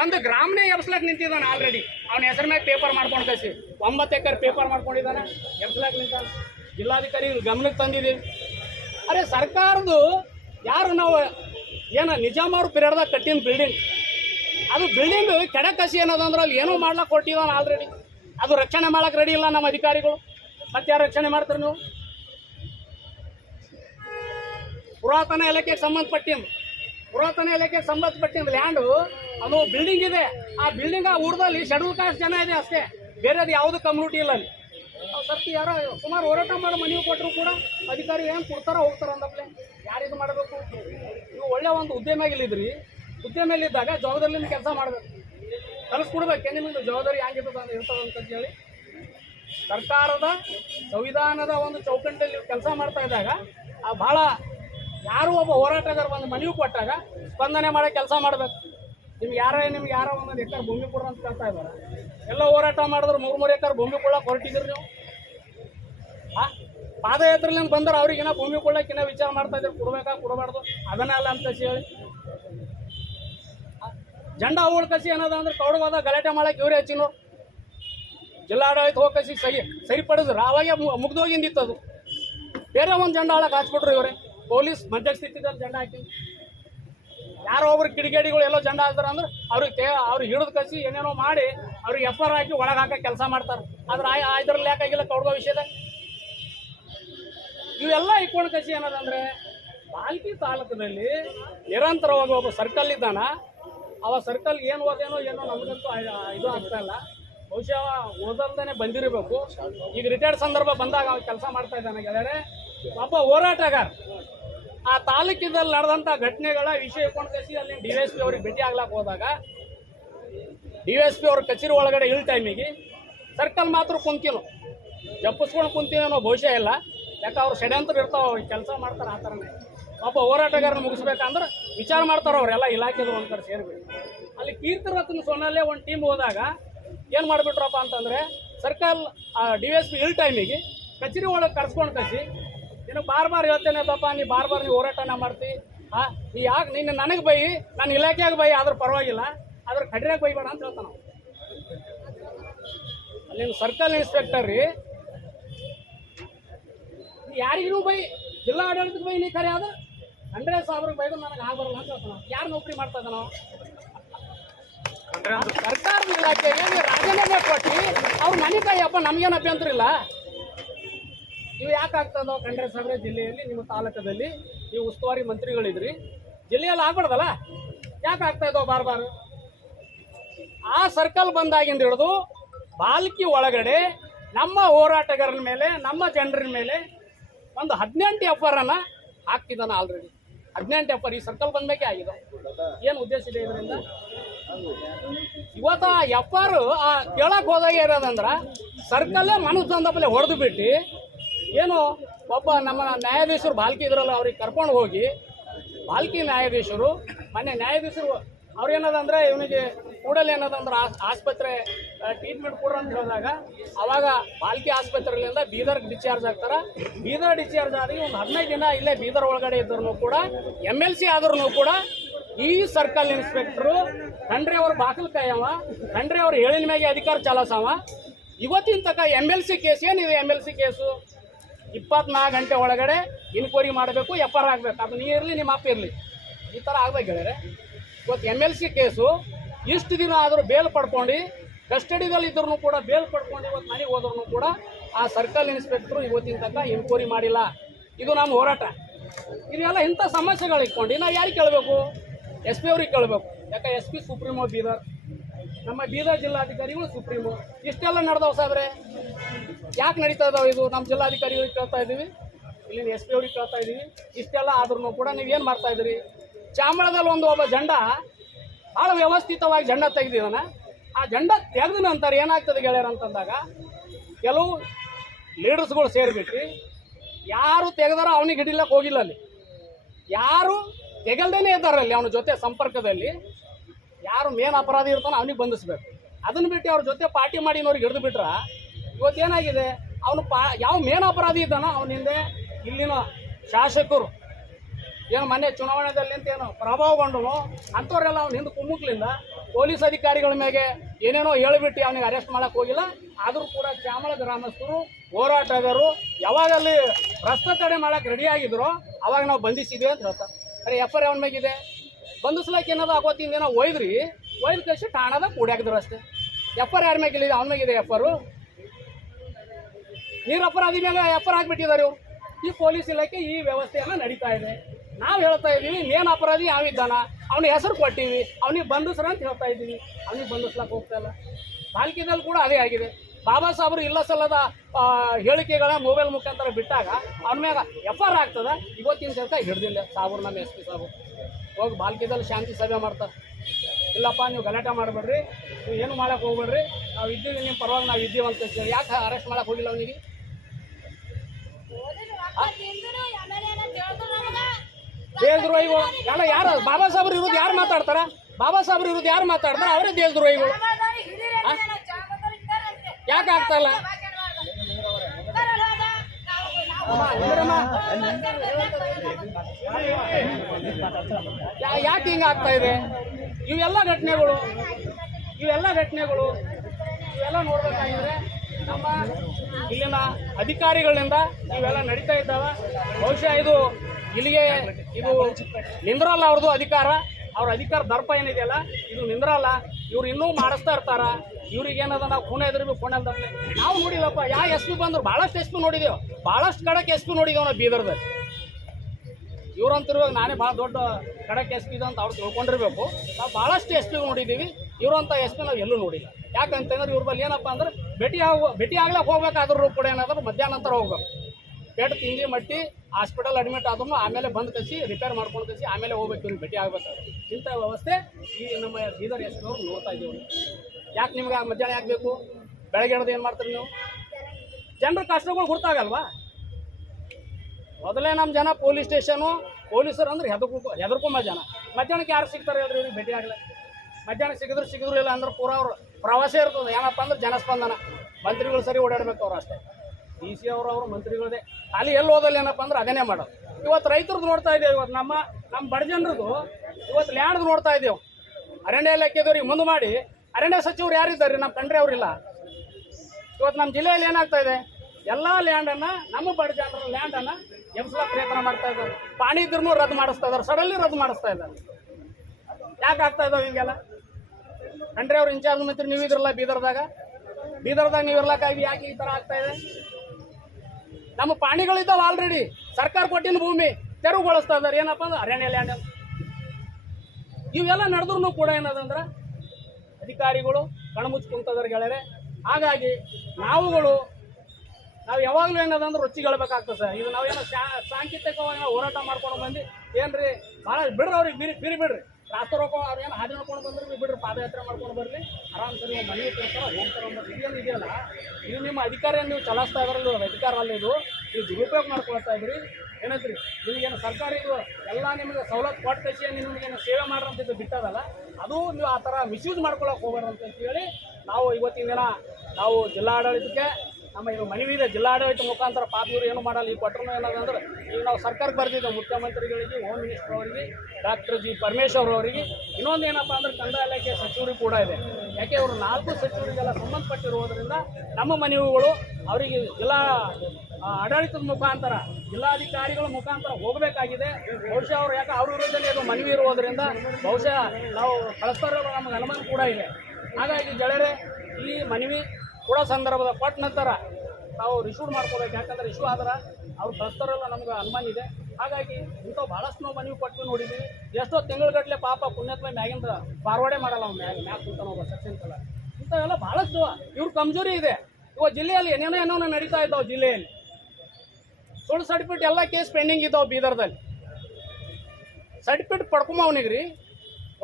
ಒಂದು ಗ್ರಾಮನೇ ಎಬ್ಸ್ಲಕ್ಕೆ ನಿಂತಿದ್ದಾನೆ. ಆಲ್ರೆಡಿ ಅವನ ಹೆಸರು ಮೇಲೆ ಪೇಪರ್ ಮಾಡ್ಕೊಂಡು ಕಳಿಸಿ 9 ಎಕರೆ ಪೇಪರ್ ಮಾಡ್ಕೊಂಡಿದ್ದಾನೆ, ಎಬ್ಸ್ಲಕ್ಕೆ ನಿಂತಾನೆ. ಜಿಲ್ಲಾಧಿಕಾರಿ ಗಮನಕ್ಕೆ ತಂದಿದ್ದೀವಿ. ಅರೆ ಸರ್ಕಾರದ್ದು ಯಾರು ನಾವು ಏನು ನಿಜಾಮವ್ರ ಪಿರಿಯಡ್ದಾಗ ಕಟ್ಟಿನ ಬಿಲ್ಡಿಂಗ್, ಅದು ಬಿಲ್ಡಿಂಗ್ ಕೆಡಕಸಿ ಏನದಂದ್ರೆ ಅಲ್ಲಿ ಏನೋ ಮಾಡ್ಲಿಕ್ಕೆ ಕೊಟ್ಟಿದ್ದಾನೆ ಆಲ್ರೆಡಿ. ಅದು ರಕ್ಷಣೆ ಮಾಡೋಕೆ ರೆಡಿ ಇಲ್ಲ ನಮ್ಮ ಅಧಿಕಾರಿಗಳು. ಮತ್ತೆ ಯಾರು ರಕ್ಷಣೆ ಮಾಡ್ತಾರೆ ನೀವು? ಪುರಾತನ ಇಲಾಖೆಗೆ ಸಂಬಂಧಪಟ್ಟಿಂದ ಲ್ಯಾಂಡು ಅದು ಬಿಲ್ಡಿಂಗ್ ಇದೆ. ಆ ಬಿಲ್ಡಿಂಗ್ ಆ ಊರದಲ್ಲಿ ಶೆಡ್ಯೂಲ್ ಕಾಸ್ಟ್ ಜನ ಇದೆ ಅಷ್ಟೇ, ಬೇರೆ ಅದು ಯಾವುದು ಕಮ್ಯುನಿಟಿ ಇಲ್ಲ ಅಲ್ಲಿ. ಸರ್ತಿ ಯಾರೋ ಸುಮಾರು ಹೋರಾಟ ಮಾಡೋ ಮನವಿ ಕೊಟ್ಟರು ಕೂಡ ಅಧಿಕಾರಿ ಏನು ಕೊಡ್ತಾರೋ ಹೋಗ್ತಾರೆ ಅಂದಪ್ಲೆ. ಯಾರಿದು ಮಾಡಬೇಕು? ನೀವು ಒಳ್ಳೆ ಒಂದು ಹುದ್ದೆ ಮೇಲಿದ್ರಿ, ಹುದ್ದೆ ಮೇಲಿದ್ದಾಗ ಜವಾಬ್ದಾರಿಯಿಂದ ಕೆಲಸ ಮಾಡಬೇಕು, ಕಲಿಸ್ಕೊಡ್ಬೇಕು ನಿಮಗೆ ಜವಾಬ್ದಾರಿ ಹೆಂಗಿರ್ತದೆ ಅಂತ ಹೇಳಿ. ಸರ್ಕಾರದ ಸಂವಿಧಾನದ ಒಂದು ಚೌಕಟ್ಟಿನಲ್ಲಿ ಕೆಲಸ ಮಾಡ್ತಾ ಇದ್ದಾಗ ಭಾಳ ಯಾರು ಒಬ್ಬ ಹೋರಾಟಗಾರ ಒಂದು ಮನವಿ ಕೊಟ್ಟಾಗ ಸ್ಪಂದನೆ ಮಾಡೋ ಕೆಲಸ ಮಾಡಬೇಕು. ನಿಮ್ಗೆ ಯಾರೋ ಒಂದೊಂದು ಎಕರೆ ಭೂಮಿ ಕೊಡ್ರಿ ಅಂತ ಕೇಳ್ತಾ ಇದ್ದಾರೆ. ಎಲ್ಲ ಹೋರಾಟ ಮಾಡಿದ್ರೆ 3 ಎಕರೆ ಭೂಮಿ ಕೊಡೋಕೆ ಹೊರಟಿದ್ರಿ ನೀವು. ಪಾದಯಾತ್ರೆಲಿಂದ ಬಂದ್ರೆ ಅವ್ರಿಗಿನ್ನ ಭೂಮಿ ಕೊಡ್ಲಿಕ್ಕಿನ್ನ ವಿಚಾರ ಮಾಡ್ತಾ ಇದ್ರು, ಕೊಡ್ಬೇಕಾ ಕೊಡಬಾರ್ದು ಅದನ್ನೆಲ್ಲ ಅಂತ ಹೇಳಿ ಜಂಡ ಅವಳು ಕಸಿ ಏನದ ಅಂದ್ರೆ ಕೌಡಗೋದ ಗಲಾಟೆ ಮಾಡಕ್ಕೆ ಇವರೇ ಹೆಚ್ಚಿನ ಜಿಲ್ಲಾಡಳಿತ ಹೋಗಿ ಕಸಿ ಸರಿಪಡಿದ್ರು ಅವಾಗೆ ಮುಗ್ದೋಗಿಂದಿತ್ತು ಅದು. ಬೇರೆ ಒಂದು ಜಂಡ ಹಾಳಕ್ಕೆ ಹಾಕ್ಬಿಟ್ರು ಇವರೇ, ಪೊಲೀಸ್ ಮಧ್ಯಸ್ಥಿತಿದಲ್ಲಿ ಜಂಡ ಹಾಕಿ ಯಾರೋ ಒಬ್ರು ಕಿಡಿಗೇಡಿಗಳು ಎಲ್ಲೋ ಜಂಡ ಹಾಕ್ತಾರೆ ಅಂದ್ರೆ ಅವ್ರಿಗೆ ಹಿಡಿದು ಕಸಿ ಏನೇನೋ ಮಾಡಿ ಅವ್ರಿಗೆ ಎಫ್ಐಆರ್ ಹಾಕಿ ಒಳಗೆ ಹಾಕೋ ಕೆಲಸ ಮಾಡ್ತಾರೆ. ಆದ್ರೆ ಇದ್ರಲ್ಲಿ ಯಾಕಾಗಿಲ್ಲ ಕೌಡಗೋ ವಿಷಯದಾಗ ಇವೆಲ್ಲ ಇಟ್ಕೊಂಡು ಕಸಿ ಏನದಂದ್ರೆ ಬಾಲ್ಕಿ ತಾಲೂಕದಲ್ಲಿ ನಿರಂತರವಾಗಿ ಒಬ್ಬ ಸರ್ಕಲ್ ಇದ್ದಾನ, ಅವ ಸರ್ಕಲ್ ಏನು ಓದೇನೋ ಏನೋ ನಮಗಂತೂ ಇದು ಆಗ್ತಾ ಇಲ್ಲ. ಬಹುಶಃ ಓದಲ್ದೇ ಬಂದಿರಬೇಕು. ಈಗ ರಿಟೈರ್ಡ್ ಸಂದರ್ಭ ಬಂದಾಗ ಅವ್ರು ಕೆಲಸ ಮಾಡ್ತಾ ಇದ್ದಾನೆ ಗೆಳೆಯರೆ. ಒಬ್ಬ ಹೋರಾಟಗಾರ ಆ ತಾಲೂಕಿನಲ್ಲಿ ನಡೆದಂಥ ಘಟನೆಗಳ ವಿಷಯ ಇಟ್ಕೊಂಡು ಕಸಿ ಅಲ್ಲಿ DSP ಅವ್ರಿಗೆ ಭೇಟಿ ಆಗ್ಲಾಕ ಹೋದಾಗ DSP ಅವ್ರ ಕಚೇರಿ ಒಳಗಡೆ ಇಳ್ ಟೈಮಿಗೆ ಸರ್ಕಲ್ ಮಾತ್ರ ಕುಂತಿಲ್ಲ, ಜಪ್ಪಿಸ್ಕೊಂಡು ಕುಂತೀನೋ ಬಹುಶಃ ಇಲ್ಲ. ಯಾಕೆ ಅವ್ರು ಷಡ್ಯಂತ್ರ ಇರ್ತಾವ, ಅವ್ರಿಗೆ ಕೆಲಸ ಮಾಡ್ತಾರೆ. ಆ ಥರನೇ ಒಬ್ಬ ಹೋರಾಟಗಾರನ ಮುಗಿಸ್ಬೇಕಂದ್ರೆ ವಿಚಾರ ಮಾಡ್ತಾರೆ ಅವರೆಲ್ಲ ಇಲಾಖೆದು ಒಂದು ಕಡೆ ಸೇರಿಬಿಟ್ಟು. ಅಲ್ಲಿ ಕೀರ್ತಿರತ್ನ ಸೋನಲ್ಲೇ ಒಂದು ಟೀಮ್ ಹೋದಾಗ ಏನು ಮಾಡಿಬಿಟ್ರಪ್ಪ ಅಂತಂದರೆ ಸರ್ಕಲ್ DSP ಇಳ್ ಟೈಮಿಗೆ ಕಚೇರಿ ಒಳಗೆ ಕರ್ಸ್ಕೊಂಡು ಕಸಿ ನೀನು ಬಾರ್ ಹೇಳ್ತೇನೆ ಅದಪ್ಪ, ನೀ ಬಾರ್ ನೀವು ಹೋರಾಟನ ಮಾಡ್ತಿ, ನೀ ಯಾಕೆ ನೀನು ನನಗೆ ಬೈ, ನಾನು ಇಲಾಖೆಯಾಗ ಬೈ ಆದ್ರೆ ಪರವಾಗಿಲ್ಲ, ಆದ್ರೆ ಕಡ್ರಿಯಾಗ ಬೈಬೇಡ ಅಂತ ಹೇಳ್ತಾನೆ. ಅಲ್ಲಿನ ಸರ್ಕಲ್ ಇನ್ಸ್ಪೆಕ್ಟರ್ ರೀ ಯಾರಿಗೂ ಬೈ, ಜಿಲ್ಲಾ ಆಡಳಿತಕ್ಕೆ ಬೈ ನೀ ಖರೆ ಆದ್ರೆ 100,000 ಬೈದು ನನಗೆ ಆಗಬರಲ್ಲ ಅಂತ ಹೇಳ್ತಾನೆ. ಯಾರು ನೌಕರಿ ಮಾಡ್ತಾ ಇದ್ದ ನಾವು ಸರ್ಕಾರದ ಇಲಾಖೆಗೆ ರಾಜೀನಾಮೆ ಕೊಟ್ಟು ಅವ್ರು ನನಗೆ ಕಾಯಪ್ಪ, ನಮಗೇನು ಅಭ್ಯಂತರ ಇಲ್ಲ. ನೀವು ಯಾಕೆ ಆಗ್ತದೋ 100,000 ಜಿಲ್ಲೆಯಲ್ಲಿ ನಿಮ್ಮ ತಾಲೂಕದಲ್ಲಿ ನೀವು ಉಸ್ತುವಾರಿ ಮಂತ್ರಿಗಳಿದ್ರಿ, ಜಿಲ್ಲೆಯಲ್ಲಿ ಆಗ್ಬಾರ್ದಲ್ಲ, ಯಾಕೆ ಆಗ್ತಾ ಇದ್ದೋ ಬಾರ್ ಆ ಸರ್ಕಲ್ ಬಂದಾಗಿಂದ ಹಿಡಿದು ಬಾಲ್ಕಿ ಒಳಗಡೆ ನಮ್ಮ ಹೋರಾಟಗಾರರ ಮೇಲೆ ನಮ್ಮ ಜನರ ಮೇಲೆ ಒಂದು 18 ಎಫ್ಐಆರ್ ಹಾಕ್ತಿದ್ದಾನೆ ಆಲ್ರೆಡಿ. 18 ಎಫ್ಐಆರ್ ಈ ಸರ್ಕಲ್ ಬಂದಬೇಕೆ ಆಗಿದೆ. ಏನು ಉದ್ದೇಶ ಇದೆ ಇದರಿಂದ? ಇವತ್ತು ಆ ಎಫ್ಐಆರ್ ಕೇಳಕ್ಕೆ ಹೋದಾಗ ಇರೋದಂದ್ರೆ ಸರ್ಕಲ್ಲೇ ಮನಸ್ಸು ತಂದಪ್ಪಲೆ ಹೊಡೆದು ಬಿಟ್ಟು ಏನು ಒಬ್ಬ ನಮ್ಮ ನ್ಯಾಯಾಧೀಶರು ಬಾಲ್ಕಿ ಇದ್ರಲ್ಲ ಅವ್ರಿಗೆ ಕರ್ಕೊಂಡು ಹೋಗಿ ಬಾಲ್ಕಿ ನ್ಯಾಯಾಧೀಶರು ಮೊನ್ನೆ ನ್ಯಾಯಾಧೀಶರು ಅವ್ರೇನದಂದ್ರೆ ಇವನಿಗೆ ಕೂಡಲೇ ಏನದಂದ್ರೆ ಆಸ್ಪತ್ರೆ ಟ್ರೀಟ್ಮೆಂಟ್ ಕೊಡ್ರಿ ಅಂತ ಹೇಳಿದಾಗ ಅವಾಗ ಬಾಲ್ಕಿ ಆಸ್ಪತ್ರೆಯಿಂದ ಬೀದರ್ಗೆ ಡಿಸ್ಚಾರ್ಜ್ ಆಗ್ತಾರೆ. ಬೀದರ್ ಡಿಸ್ಚಾರ್ಜ್ ಆಗಿ ಒಂದು 15 ದಿನ ಇಲ್ಲೇ ಬೀದರ್ ಒಳಗಡೆ ಇದ್ರೂ ಕೂಡ MLC ಆದ್ರೂ ಕೂಡ ಈ ಸರ್ಕಲ್ ಇನ್ಸ್ಪೆಕ್ಟ್ರು ಖಂಡ್ರೆ ಅವ್ರ ಬಾಕಲ್ ಕಾಯವ, ಖಂಡ್ರೆ ಅವ್ರು ಹೇಳಿನ ಮ್ಯಾಗೆ ಅಧಿಕಾರ ಚಾಲಸವ. ಇವತ್ತಿನ ತನಕ MLC ಕೇಸ್ ಏನಿದೆ, MLC ಕೇಸು 24 ಗಂಟೆ ಒಳಗಡೆ ಇನ್ಕ್ವೈರಿ ಮಾಡಬೇಕು, ಎಫ್ಐಆರ್ ಆಗಬೇಕು. ಅದು ನೀ ಇರಲಿ ನಿಮ್ಮ ಅಪ್ಪ ಇರಲಿ, ಈ ಥರ ಆಗ್ಬೇಕು ಗೆಳೆಯರೆ. ಇವತ್ತು MLC ಕೇಸು ಇಷ್ಟು ದಿನ ಆದರೂ ಬೇಲ್ ಪಡ್ಕೊಂಡು ಕಸ್ಟಡಿದಲ್ಲಿ ಇದ್ರೂ ಕೂಡ ಬೇಲ್ ಪಡ್ಕೊಂಡು ಇವತ್ತು ಮನೆಗೆ ಹೋದ್ರೂ ಕೂಡ ಆ ಸರ್ಕಲ್ ಇನ್ಸ್ಪೆಕ್ಟ್ರು ಇವತ್ತಿನ ತನಕ ಇನ್ಕ್ವೈರಿ ಮಾಡಿಲ್ಲ. ಇದು ನಮ್ಮ ಹೋರಾಟ. ಇದೆಲ್ಲ ಇಂಥ ಸಮಸ್ಯೆಗಳು ಇಟ್ಕೊಂಡು ನಾವು ಯಾರಿಗೆ ಕೇಳಬೇಕು? SP ಅವ್ರಿಗೆ ಕೇಳಬೇಕು. ಯಾಕೆ SP ಸುಪ್ರೀಮೋ ಬೀದರ್, ನಮ್ಮ ಬೀದರ್ ಜಿಲ್ಲಾಧಿಕಾರಿಗಳು ಸುಪ್ರೀಮೋ. ಇಷ್ಟೆಲ್ಲ ನಡೆದವು ಸಾದ್ರೆ ಯಾಕೆ ನಡೀತಾ ಇದಾವೆ ಇದು? ನಮ್ಮ ಜಿಲ್ಲಾಧಿಕಾರಿಗಳಿಗೆ ಕೇಳ್ತಾ ಇದ್ದೀವಿ, ಇಲ್ಲಿನ SP ಅವ್ರಿಗೆ ಕೇಳ್ತಾ ಇದ್ದೀವಿ. ಇಷ್ಟೆಲ್ಲ ಆದ್ರೂ ಕೂಡ ನೀವೇನು ಮಾಡ್ತಾ ಇದ್ದೀರಿ? ಚಾಮಳದಲ್ಲಿ ಒಬ್ಬ ಜಂಡ ಭಾಳ ವ್ಯವಸ್ಥಿತವಾಗಿ ಜಂಡ ತೆಗೆದಿದ್ದಾನೆ. ಆ ಜಂಡ ತೆಗೆದ ನಂತರ ಏನಾಗ್ತದೆ ಗೆಳೆಯರು ಅಂತಂದಾಗ ಕೆಲವು ಲೀಡರ್ಸ್ಗಳು ಸೇರಿಬಿಟ್ಟು ಯಾರು ತೆಗೆದಾರೋ ಅವನಿಗೆ ಹಿಡಿಲಕ್ಕೆ ಹೋಗಿಲ್ಲ. ಅಲ್ಲಿ ಯಾರು ತೆಗೆಲ್ದೇನೆ ಇದ್ದಾರಲ್ಲಿ ಅವನ ಜೊತೆ ಸಂಪರ್ಕದಲ್ಲಿ ಯಾರು ಮೇನ್ ಅಪರಾಧಿ ಇರ್ತಾನೋ ಅವನಿಗೆ ಬಂಧಿಸ್ಬೇಕು. ಅದನ್ನು ಬಿಟ್ಟು ಅವ್ರ ಜೊತೆ ಪಾರ್ಟಿ ಮಾಡಿ ಅವ್ರಿಗೆ ಹಿಡಿದು ಬಿಟ್ರ ಇವತ್ತೇನಾಗಿದೆ, ಅವನು ಯಾವ ಮೇನ್ ಅಪರಾಧಿ ಇದ್ದಾನೋ ಅವನ ಹಿಂದೆ ಇಲ್ಲಿನ ಶಾಸಕರು ಏನು ಮೊನ್ನೆ ಚುನಾವಣೆಯಲ್ಲಿ ಅಂತ ಏನು ಪ್ರಭಾವಗೊಂಡು ಅಂಥವ್ರೆಲ್ಲ ಅವ್ನ ಹಿಂದೆ ಕುಮ್ಮುಕ್ಲಿಂದ ಪೊಲೀಸ್ ಅಧಿಕಾರಿಗಳ ಮೇಲೆ ಏನೇನೋ ಹೇಳಿಬಿಟ್ಟು ಅವನಿಗೆ ಅರೆಸ್ಟ್ ಮಾಡೋಕ್ಕೆ ಹೋಗಿಲ್ಲ. ಆದರೂ ಕೂಡ ಚಾಮಳ ಗ್ರಾಮಸ್ಥರು ಹೋರಾಟಗಾರರು ಯಾವಾಗಲ್ಲಿ ರಸ್ತೆ ತಡೆ ಮಾಡೋಕ್ಕೆ ರೆಡಿಯಾಗಿದ್ರು ಅವಾಗ ನಾವು ಬಂಧಿಸಿದ್ವಿ ಅಂತ ಹೇಳ್ತಾರೆ. ಅರೆ ಎಫ್ಐಆರ್ ಅವನ ಮೇಗಿದೆ, ಬಂಧಿಸ್ಲಿಕ್ಕೆ ಏನದು ಆಗೋತಿಂದ ಏನೋ ಒಯ್ದು ಕಳಿಸಿ ಠಾಣದಾಗ ಕೂಡ್ಯಾಕಿದ್ರು ಅಷ್ಟೇ. ಎಫ್ಐಆರ್ ಯಾರ ಮೇಲಿದೆ? ಅವನ ಮೇಗಿದೆ ಎಫ್ಐಆರು. ನೀರು ಅಪರಾಧಿ ಮೇಲೆ ಎಫ್ಐಆರ್ ಹಾಕ್ಬಿಟ್ಟಿದ್ದಾರೆ ಇವರು. ಈ ಪೊಲೀಸ್ ಇಲಾಖೆ ಈ ವ್ಯವಸ್ಥೆಯನ್ನು ನಡೀತಾ ಇದೆ. ನಾವು ಹೇಳ್ತಾ ಇದ್ದೀವಿ ಮೇನ್ ಅಪರಾಧಿ ಯಾವಿದ್ದಾನ ಅವನಿಗೆ ಹೆಸರು ಕೊಟ್ಟಿವಿ, ಅವನಿಗೆ ಬಂಧಿಸ್ರ ಅಂತ ಹೇಳ್ತಾ ಇದ್ದೀವಿ. ಅವನಿಗೆ ಬಂಧಿಸ್ಲಕ್ಕೆ ಹೋಗ್ತಾ ಇಲ್ಲ. ಬಾಲ್ಕಿದಲ್ಲಿ ಕೂಡ ಅದೇ ಆಗಿದೆ. ಬಾಬಾ ಸಾಹೇಬರು ಇಲ್ಲ ಸಲ್ಲದ ಹೇಳಿಕೆಗಳ ಮೊಬೈಲ್ ಮುಖಾಂತರ ಬಿಟ್ಟಾಗ ಅವನ ಮ್ಯಾಗ ಎಫ್ಐಆರ್ ಆಗ್ತದೆ. ಇವತ್ತಿನ ತನಕ ಹಿಡ್ದಿಲ್ಲ ಸಾಬರು, ನಮ್ಮ SP ಸಾಬು ಹೋಗಿ ಬಾಲ್ಕಿದಲ್ಲಿ ಶಾಂತಿ ಸಭೆ ಮಾಡ್ತಾರೆ. ಇಲ್ಲಪ್ಪ ನೀವು ಗಲಾಟೆ ಮಾಡಬೇಡ್ರಿ, ನೀವು ಏನು ಮಾಡೋಕೆ ಹೋಗ್ಬೇಡ್ರಿ, ನಾವು ಇದ್ದೀವಿ, ನಿಮ್ಮ ಪರವಾಗಿ ನಾವು ಇದ್ದೀವಿ ಅಂತ ಹೇಳಿ ಯಾಕೆ ಅರೆಸ್ಟ್ ಮಾಡೋಕೆ ಹೋಗಿಲ್ಲ ಅವನಿಗೆ? ದೇಶದ್ರೋಹಿಗಳು ಎಲ್ಲ ಯಾರು? ಬಾಬಾ ಸಾಹೇಬ್ರು ಇರೋದು ಯಾರು ಮಾತಾಡ್ತಾರ? ಬಾಬಾ ಸಾಹೇಬ್ರು ಇರೋದು ಯಾರು ಮಾತಾಡ್ತಾರ? ಅವರೇ ದೇಶದ್ರೋಹಿಗಳು. ಯಾಕೆ ಆಗ್ತಾ ಇಲ್ಲ? ಯಾಕೆ ಹಿಂಗೆ ಆಗ್ತಾ ಇದೆ? ಇವೆಲ್ಲ ಘಟನೆಗಳು ಇವೆಲ್ಲ ನೋಡ್ಬೇಕಾಗಿದ್ರೆ ನಮ್ಮ ಇಲ್ಲಿನ ಅಧಿಕಾರಿಗಳಿಂದ ಇವೆಲ್ಲ ನಡೀತಾ ಇದ್ದಾವೆ. ಬಹುಶಃ ಇಲ್ಲಿಗೆ ನಿಂದ್ರಲ್ಲ ಅವ್ರದ್ದು ಅಧಿಕಾರ, ಅವ್ರ ಅಧಿಕಾರ ದರ್ಪ ಏನಿದೆಯಲ್ಲ ಇದು ನಿಂದ್ರಲ್ಲ. ಇವ್ರು ಇನ್ನೂ ಮಾಡಿಸ್ತಾ ಇರ್ತಾರ. ಇವ್ರಿಗೆ ಏನದ ನಾವು ಖೂನ ಎದುರ್ಬೇಕು ಖೂನ ಅಂತ ನಾವು ನೋಡಿಲ್ಲಪ್ಪ. ಯಾವ ಎಸ್ ಪಿ ಬಂದ್ರು ಭಾಳಷ್ಟು ಎಸ್ ಪಿ ನೋಡಿದೇವು, ಭಾಳಷ್ಟು ಖಡಕ್ ಎಸ್ ಪಿ ನೋಡಿದೇವು ನಾವು ಬೀದರ್ದಲ್ಲಿ. ಇವ್ರಂತಿರುವಾಗ ನಾನೇ ಭಾಳ ದೊಡ್ಡ ಖಡಕ್ ಎಸ್ ಪಿ ಅಂತ ಅವ್ರು ತಿಳ್ಕೊಂಡಿರ್ಬೇಕು. ನಾವು ಭಾಳಷ್ಟು ಎಸ್ ಪಿ ನೋಡಿದ್ದೀವಿ, ಇವ್ರಂಥ ಎಸ್ ಪಿ ನಾವು ಎಲ್ಲೂ ನೋಡಿಲ್ಲ. ಯಾಕಂತಂದ್ರೆ ಇವ್ರ ಬಲ್ಲಿ ಏನಪ್ಪ ಅಂದ್ರೆ ಭೇಟಿ ಆಗ್ಲಕ್ಕೆ ಹೋಗ್ಬೇಕಾದ್ರೂ ಕೂಡ ಏನಾದ್ರು ಮಧ್ಯಾಹ್ನ ನಂತರ ಹೋಗ್ಬೇಕು. ಪೇಟ್ ತಿಂಡಿ ಮಟ್ಟಿ ಹಾಸ್ಪಿಟಲ್ ಅಡ್ಮಿಟ್ ಆದ್ರೂ ಆಮೇಲೆ ಬಂದು ಕಸಿ ರಿಪೇರ್ ಮಾಡ್ಕೊಂಡು ಕಸಿ ಆಮೇಲೆ ಹೋಗ್ಬೇಕು, ಇವ್ರಿಗೆ ಭೇಟಿ ಆಗ್ಬೇಕಾದ್ರೆ. ಇಂಥ ವ್ಯವಸ್ಥೆ ಈ ನಮ್ಮ ಬೀದರ್ ಎಸ್ ಪಿ ಅವ್ರು ನೋಡ್ತಾ ಇದ್ದೀವಿ. ಯಾಕೆ ನಿಮ್ಗೆ ಮಧ್ಯಾಹ್ನ ಯಾಕೆ ಬೇಕು? ಬೆಳಗ್ಗೆ ಹಿಡಿದು ಏನು ಮಾಡ್ತೀರಿ ನೀವು? ಜನರ ಕಷ್ಟಗಳು ಗೊತ್ತಾಗಲ್ವಾ? ಮೊದಲೇ ನಮ್ಮ ಜನ ಪೊಲೀಸ್ ಸ್ಟೇಷನು ಪೊಲೀಸರು ಅಂದ್ರೆ ಹೆದರ್ಕೊಂಬ ಜನ. ಮಧ್ಯಾಹ್ನಕ್ಕೆ ಯಾರು ಸಿಗ್ತಾರೆ ಹೇಳ್ರಿ ಇವ್ರಿಗೆ ಭೇಟಿ ಆಗಲ್ಲ? ಮಧ್ಯಾಹ್ನ ಸಿಗಿದ್ರು ಇಲ್ಲ ಅಂದ್ರೆ ಪೂರ ಅವ್ರು ಪ್ರವಾಸ ಇರ್ತದೆ. ಏನಪ್ಪ ಅಂದ್ರೆ ಜನಸ್ಪಂದನ. ಮಂತ್ರಿಗಳು ಸರಿ ಓಡಾಡ್ಬೇಕು ಅವ್ರು ಅಷ್ಟೇ. ಡಿ ಸಿ ಅವರು ಮಂತ್ರಿಗಳದೇ ಖಾಲಿ ಎಲ್ಲಿ ಹೋದಲ್ಲಿ ಏನಪ್ಪ ಅಂದ್ರೆ ಅದನ್ನೇ ಮಾಡೋದು. ಇವತ್ತು ರೈತರದ್ದು ನೋಡ್ತಾ ಇದ್ದೇವೆ. ಇವತ್ತು ನಮ್ಮ ಬಡ ಜನರದು ಇವತ್ತು ಲ್ಯಾಂಡ್ ನೋಡ್ತಾ ಇದ್ದೇವೆ. ಅರಣ್ಯ ಇಲಾಖೆದವ್ರಿಗೆ ಮುಂದೆ ಮಾಡಿ ಅರಣ್ಯ ಸಚಿವರು ಯಾರಿದ್ದಾರೆ? ನಮ್ಮ ಕಂಡ್ರೆ ಅವರಿಲ್ಲ. ಇವತ್ತು ನಮ್ಮ ಜಿಲ್ಲೆಯಲ್ಲಿ ಏನಾಗ್ತಾ ಇದೆ? ಎಲ್ಲ ಲ್ಯಾಂಡನ್ನು ನಮ್ಮ ಬಡ ಜನರ ಲ್ಯಾಂಡನ್ನು ಎಬ್ಸಲಕ್ಕೆ ಪ್ರಯತ್ನ ಮಾಡ್ತಾ ಇದ್ದಾರೆ. ಪಾಣಿ ಇದ್ರೂ ರದ್ದು ಮಾಡಿಸ್ತಾ ಇದ್ದಾರೆ, ಸಡನ್ಲಿ ರದ್ದು ಮಾಡಿಸ್ತಾ ಇದ್ದಾರೆ. ಯಾಕೆ ಆಗ್ತಾ ಇದ್ದಾವೆ ಹಿಂಗೆಲ್ಲ? ಕಂಡ್ರೆ ಅವ್ರು ಇನ್ಚಾರ್ಜ್ ಮಂತ್ರಿ ನೀವು ಇದ್ರಲ್ಲ ಬೀದರ್ದಾಗ ನೀವು ಇರ್ಲಕ್ಕಾಗಿ ಯಾಕೆ ಈ ಥರ ಆಗ್ತಾ ಇದೆ? ನಮ್ಮ ಪಾಣಿಗಳಿದ್ದಾವೆ ಆಲ್ರೆಡಿ, ಸರ್ಕಾರ ಕೊಟ್ಟಿನ ಭೂಮಿ ತೆರವುಗೊಳಿಸ್ತಾ ಇದ್ದಾರೆ. ಏನಪ್ಪ ಅಂದ್ರೆ ಅರಣ್ಯ ಲ್ಯಾಂಡ್ ಅಂತ. ಇವೆಲ್ಲ ನಡೆದ್ರೂ ಕೂಡ ಏನದಂದ್ರೆ ಅಧಿಕಾರಿಗಳು ಕಣ್ಮುಚ್ಚಿ ಕುಂತದ್ರ ಗೆಳೆಯರೆ. ಹಾಗಾಗಿ ನಾವು ಯಾವಾಗಲೂ ಏನದಂದ್ರೆ ರುಚಿಗಳಬೇಕಾಗ್ತದೆ ಸರ್. ಇದು ನಾವೇನೋ ಸಾಂಕೇತಿಕವಾಗಿ ಹೋರಾಟ ಮಾಡ್ಕೊಂಡು ಬಂದು ಏನ್ರಿ ಭಾಳ ಬಿಡ್ರಿ, ಅವ್ರಿಗೆ ಬಿಡ್ರಿ ರಾಷ್ಟ್ರೋಕ ಅವ್ರು ಏನು ಹಾದಿ ನೋಡ್ಕೊಂಡು ಬಂದ್ರೆ ಬಿಡ್ರಿ, ಪಾದಯಾತ್ರೆ ಮಾಡ್ಕೊಂಡು ಬರ್ರಿ, ಆರಾಮ್ ಸರಿ ಮನೆಗೆ ಕೊಡ್ತಾರೆ ಹೋಗ್ತಾರೆ. ಇದೇನು ಇದೆಯಲ್ಲ, ಇದು ನಿಮ್ಮ ಅಧಿಕಾರ ನೀವು ಚಲಾಯಿಸ್ತಾ ಇದ್ರಲ್ಲ, ಅಧಿಕಾರ ಅಲ್ಲ ಇದು ದುರುಪಯೋಗ ಮಾಡ್ಕೊಳ್ತಾ ಇದ್ರಿ. ಏನಂತ್ರಿ ನಿಮಗೇನು ಸರ್ಕಾರ ಇದು ಎಲ್ಲ ನಿಮಗೆ ಸವಲತ್ತು ಕೊಟ್ಟು ಕಳಿಸಿ ನಿಮಗೇನು ಸೇವೆ ಮಾಡ್ರಂತಿದ್ದು ಬಿಟ್ಟದಲ್ಲ, ಅದು ನೀವು ಆ ಥರ ಮಿಸ್ಯೂಸ್ ಮಾಡ್ಕೊಳಕ್ಕೆ ಹೋಗ್ಬಾರ್ದು ಅಂತ ಹೇಳಿ ನಾವು ಇವತ್ತಿನ ದಿನ ನಾವು ಜಿಲ್ಲಾಡಳಿತಕ್ಕೆ ನಮ್ಮ ಇದು ಮನವಿ ಇದೆ. ಜಿಲ್ಲಾಡಳಿತ ಮುಖಾಂತರ ಪಾಪ ಇವರು ಏನು ಮಾಡಲ್ಲ. ಈ ಕೊಟ್ಟರು ಏನದಂದ್ರೆ ಈಗ ನಾವು ಸರ್ಕಾರಕ್ಕೆ ಬರ್ತಿದ್ದೇವೆ, ಮುಖ್ಯಮಂತ್ರಿಗಳಿಗೆ, ಹೋಮ್ ಮಿನಿಸ್ಟರ್ ಅವರಿಗೆ, ಡಾಕ್ಟರ್ ಜಿ ಪರಮೇಶ್ವರ್ ಅವರಿಗೆ. ಇನ್ನೊಂದು ಏನಪ್ಪ ಅಂದ್ರೆ ಕಂದಾಯ ಇಲಾಖೆ ಸಚಿವರಿಗೆ ಕೂಡ ಇದೆ. ಯಾಕೆ ಅವರು 4 ಸಚಿವರಿಗೆಲ್ಲ ಸಂಬಂಧಪಟ್ಟಿರುವುದರಿಂದ ನಮ್ಮ ಮನವಿಗಳು ಅವರಿಗೆ ಜಿಲ್ಲಾ ಆಡಳಿತದ ಮುಖಾಂತರ ಜಿಲ್ಲಾಧಿಕಾರಿಗಳ ಮುಖಾಂತರ ಹೋಗಬೇಕಾಗಿದೆ. ಬಹುಶಃ ಅವರು ಯಾಕೆ ಅವ್ರ ವಿರುದ್ಧನೇ ಇದು ಮನವಿ ಇರುವುದರಿಂದ ಬಹುಶಃ ನಾವು ಕಳಿಸ್ತಾರೋ ನಮಗೆ ಅನುಮಾನ ಕೂಡ ಇದೆ. ಹಾಗಾಗಿ ಗೆಳೆಯರೆ ಈ ಮನವಿ ಕೂಡ ಸಂದರ್ಭದ ಕೊಟ್ಟ ನಂತರ ನಾವು ರಿಶ್ಯೂ ಮಾಡ್ಕೋಬೇಕು. ಯಾಕಂದ್ರೆ ಇಶ್ಯೂ ಆದ್ರೆ ಅವ್ರು ಕಳಿಸ್ತಾರಲ್ಲ ನಮ್ಗೆ ಅನುಮಾನ ಇದೆ. ಹಾಗಾಗಿ ಇಂಥವು ಭಾಳಷ್ಟು ನಾವು ಮನವಿ ಕೊಟ್ಟು ನೋಡಿದ್ದೀವಿ. ಎಷ್ಟೋ ತಿಂಗಳುಗಟ್ಟಲೆ ಪಾಪ ಪುಣ್ಯತ್ಮ ಮ್ಯಾಗಿಂದ ಫಾರ್ವರ್ಡೇ ಮಾಡಲ್ಲ ಅವ್ನು ಮ್ಯಾಗ್ ಕೂತಾನ ಒಬ್ಬ ಸೆಕ್ಷನ್ ಕಲ. ಇಂಥವೆಲ್ಲ ಭಾಳಷ್ಟು ಇವ್ರ ಕಮ್ಜೋರಿ ಇದೆ. ಇವಾಗ ಜಿಲ್ಲೆಯಲ್ಲಿ ಏನೇನೋ ನಡೀತಾ ಇದ್ದಾವೆ. ಜಿಲ್ಲೆಯಲ್ಲಿ ಸುಳ್ಳು ಸರ್ಟಿಫಿಕೇಟ್ ಎಲ್ಲ ಕೇಸ್ ಪೆಂಡಿಂಗ್ ಇದ್ದಾವೆ ಬೀದರ್ದಲ್ಲಿ. ಸರ್ಟಿಫಿಕೇಟ್ ಪಡ್ಕೊಂಬ ಅವನಿಗೆ ರೀ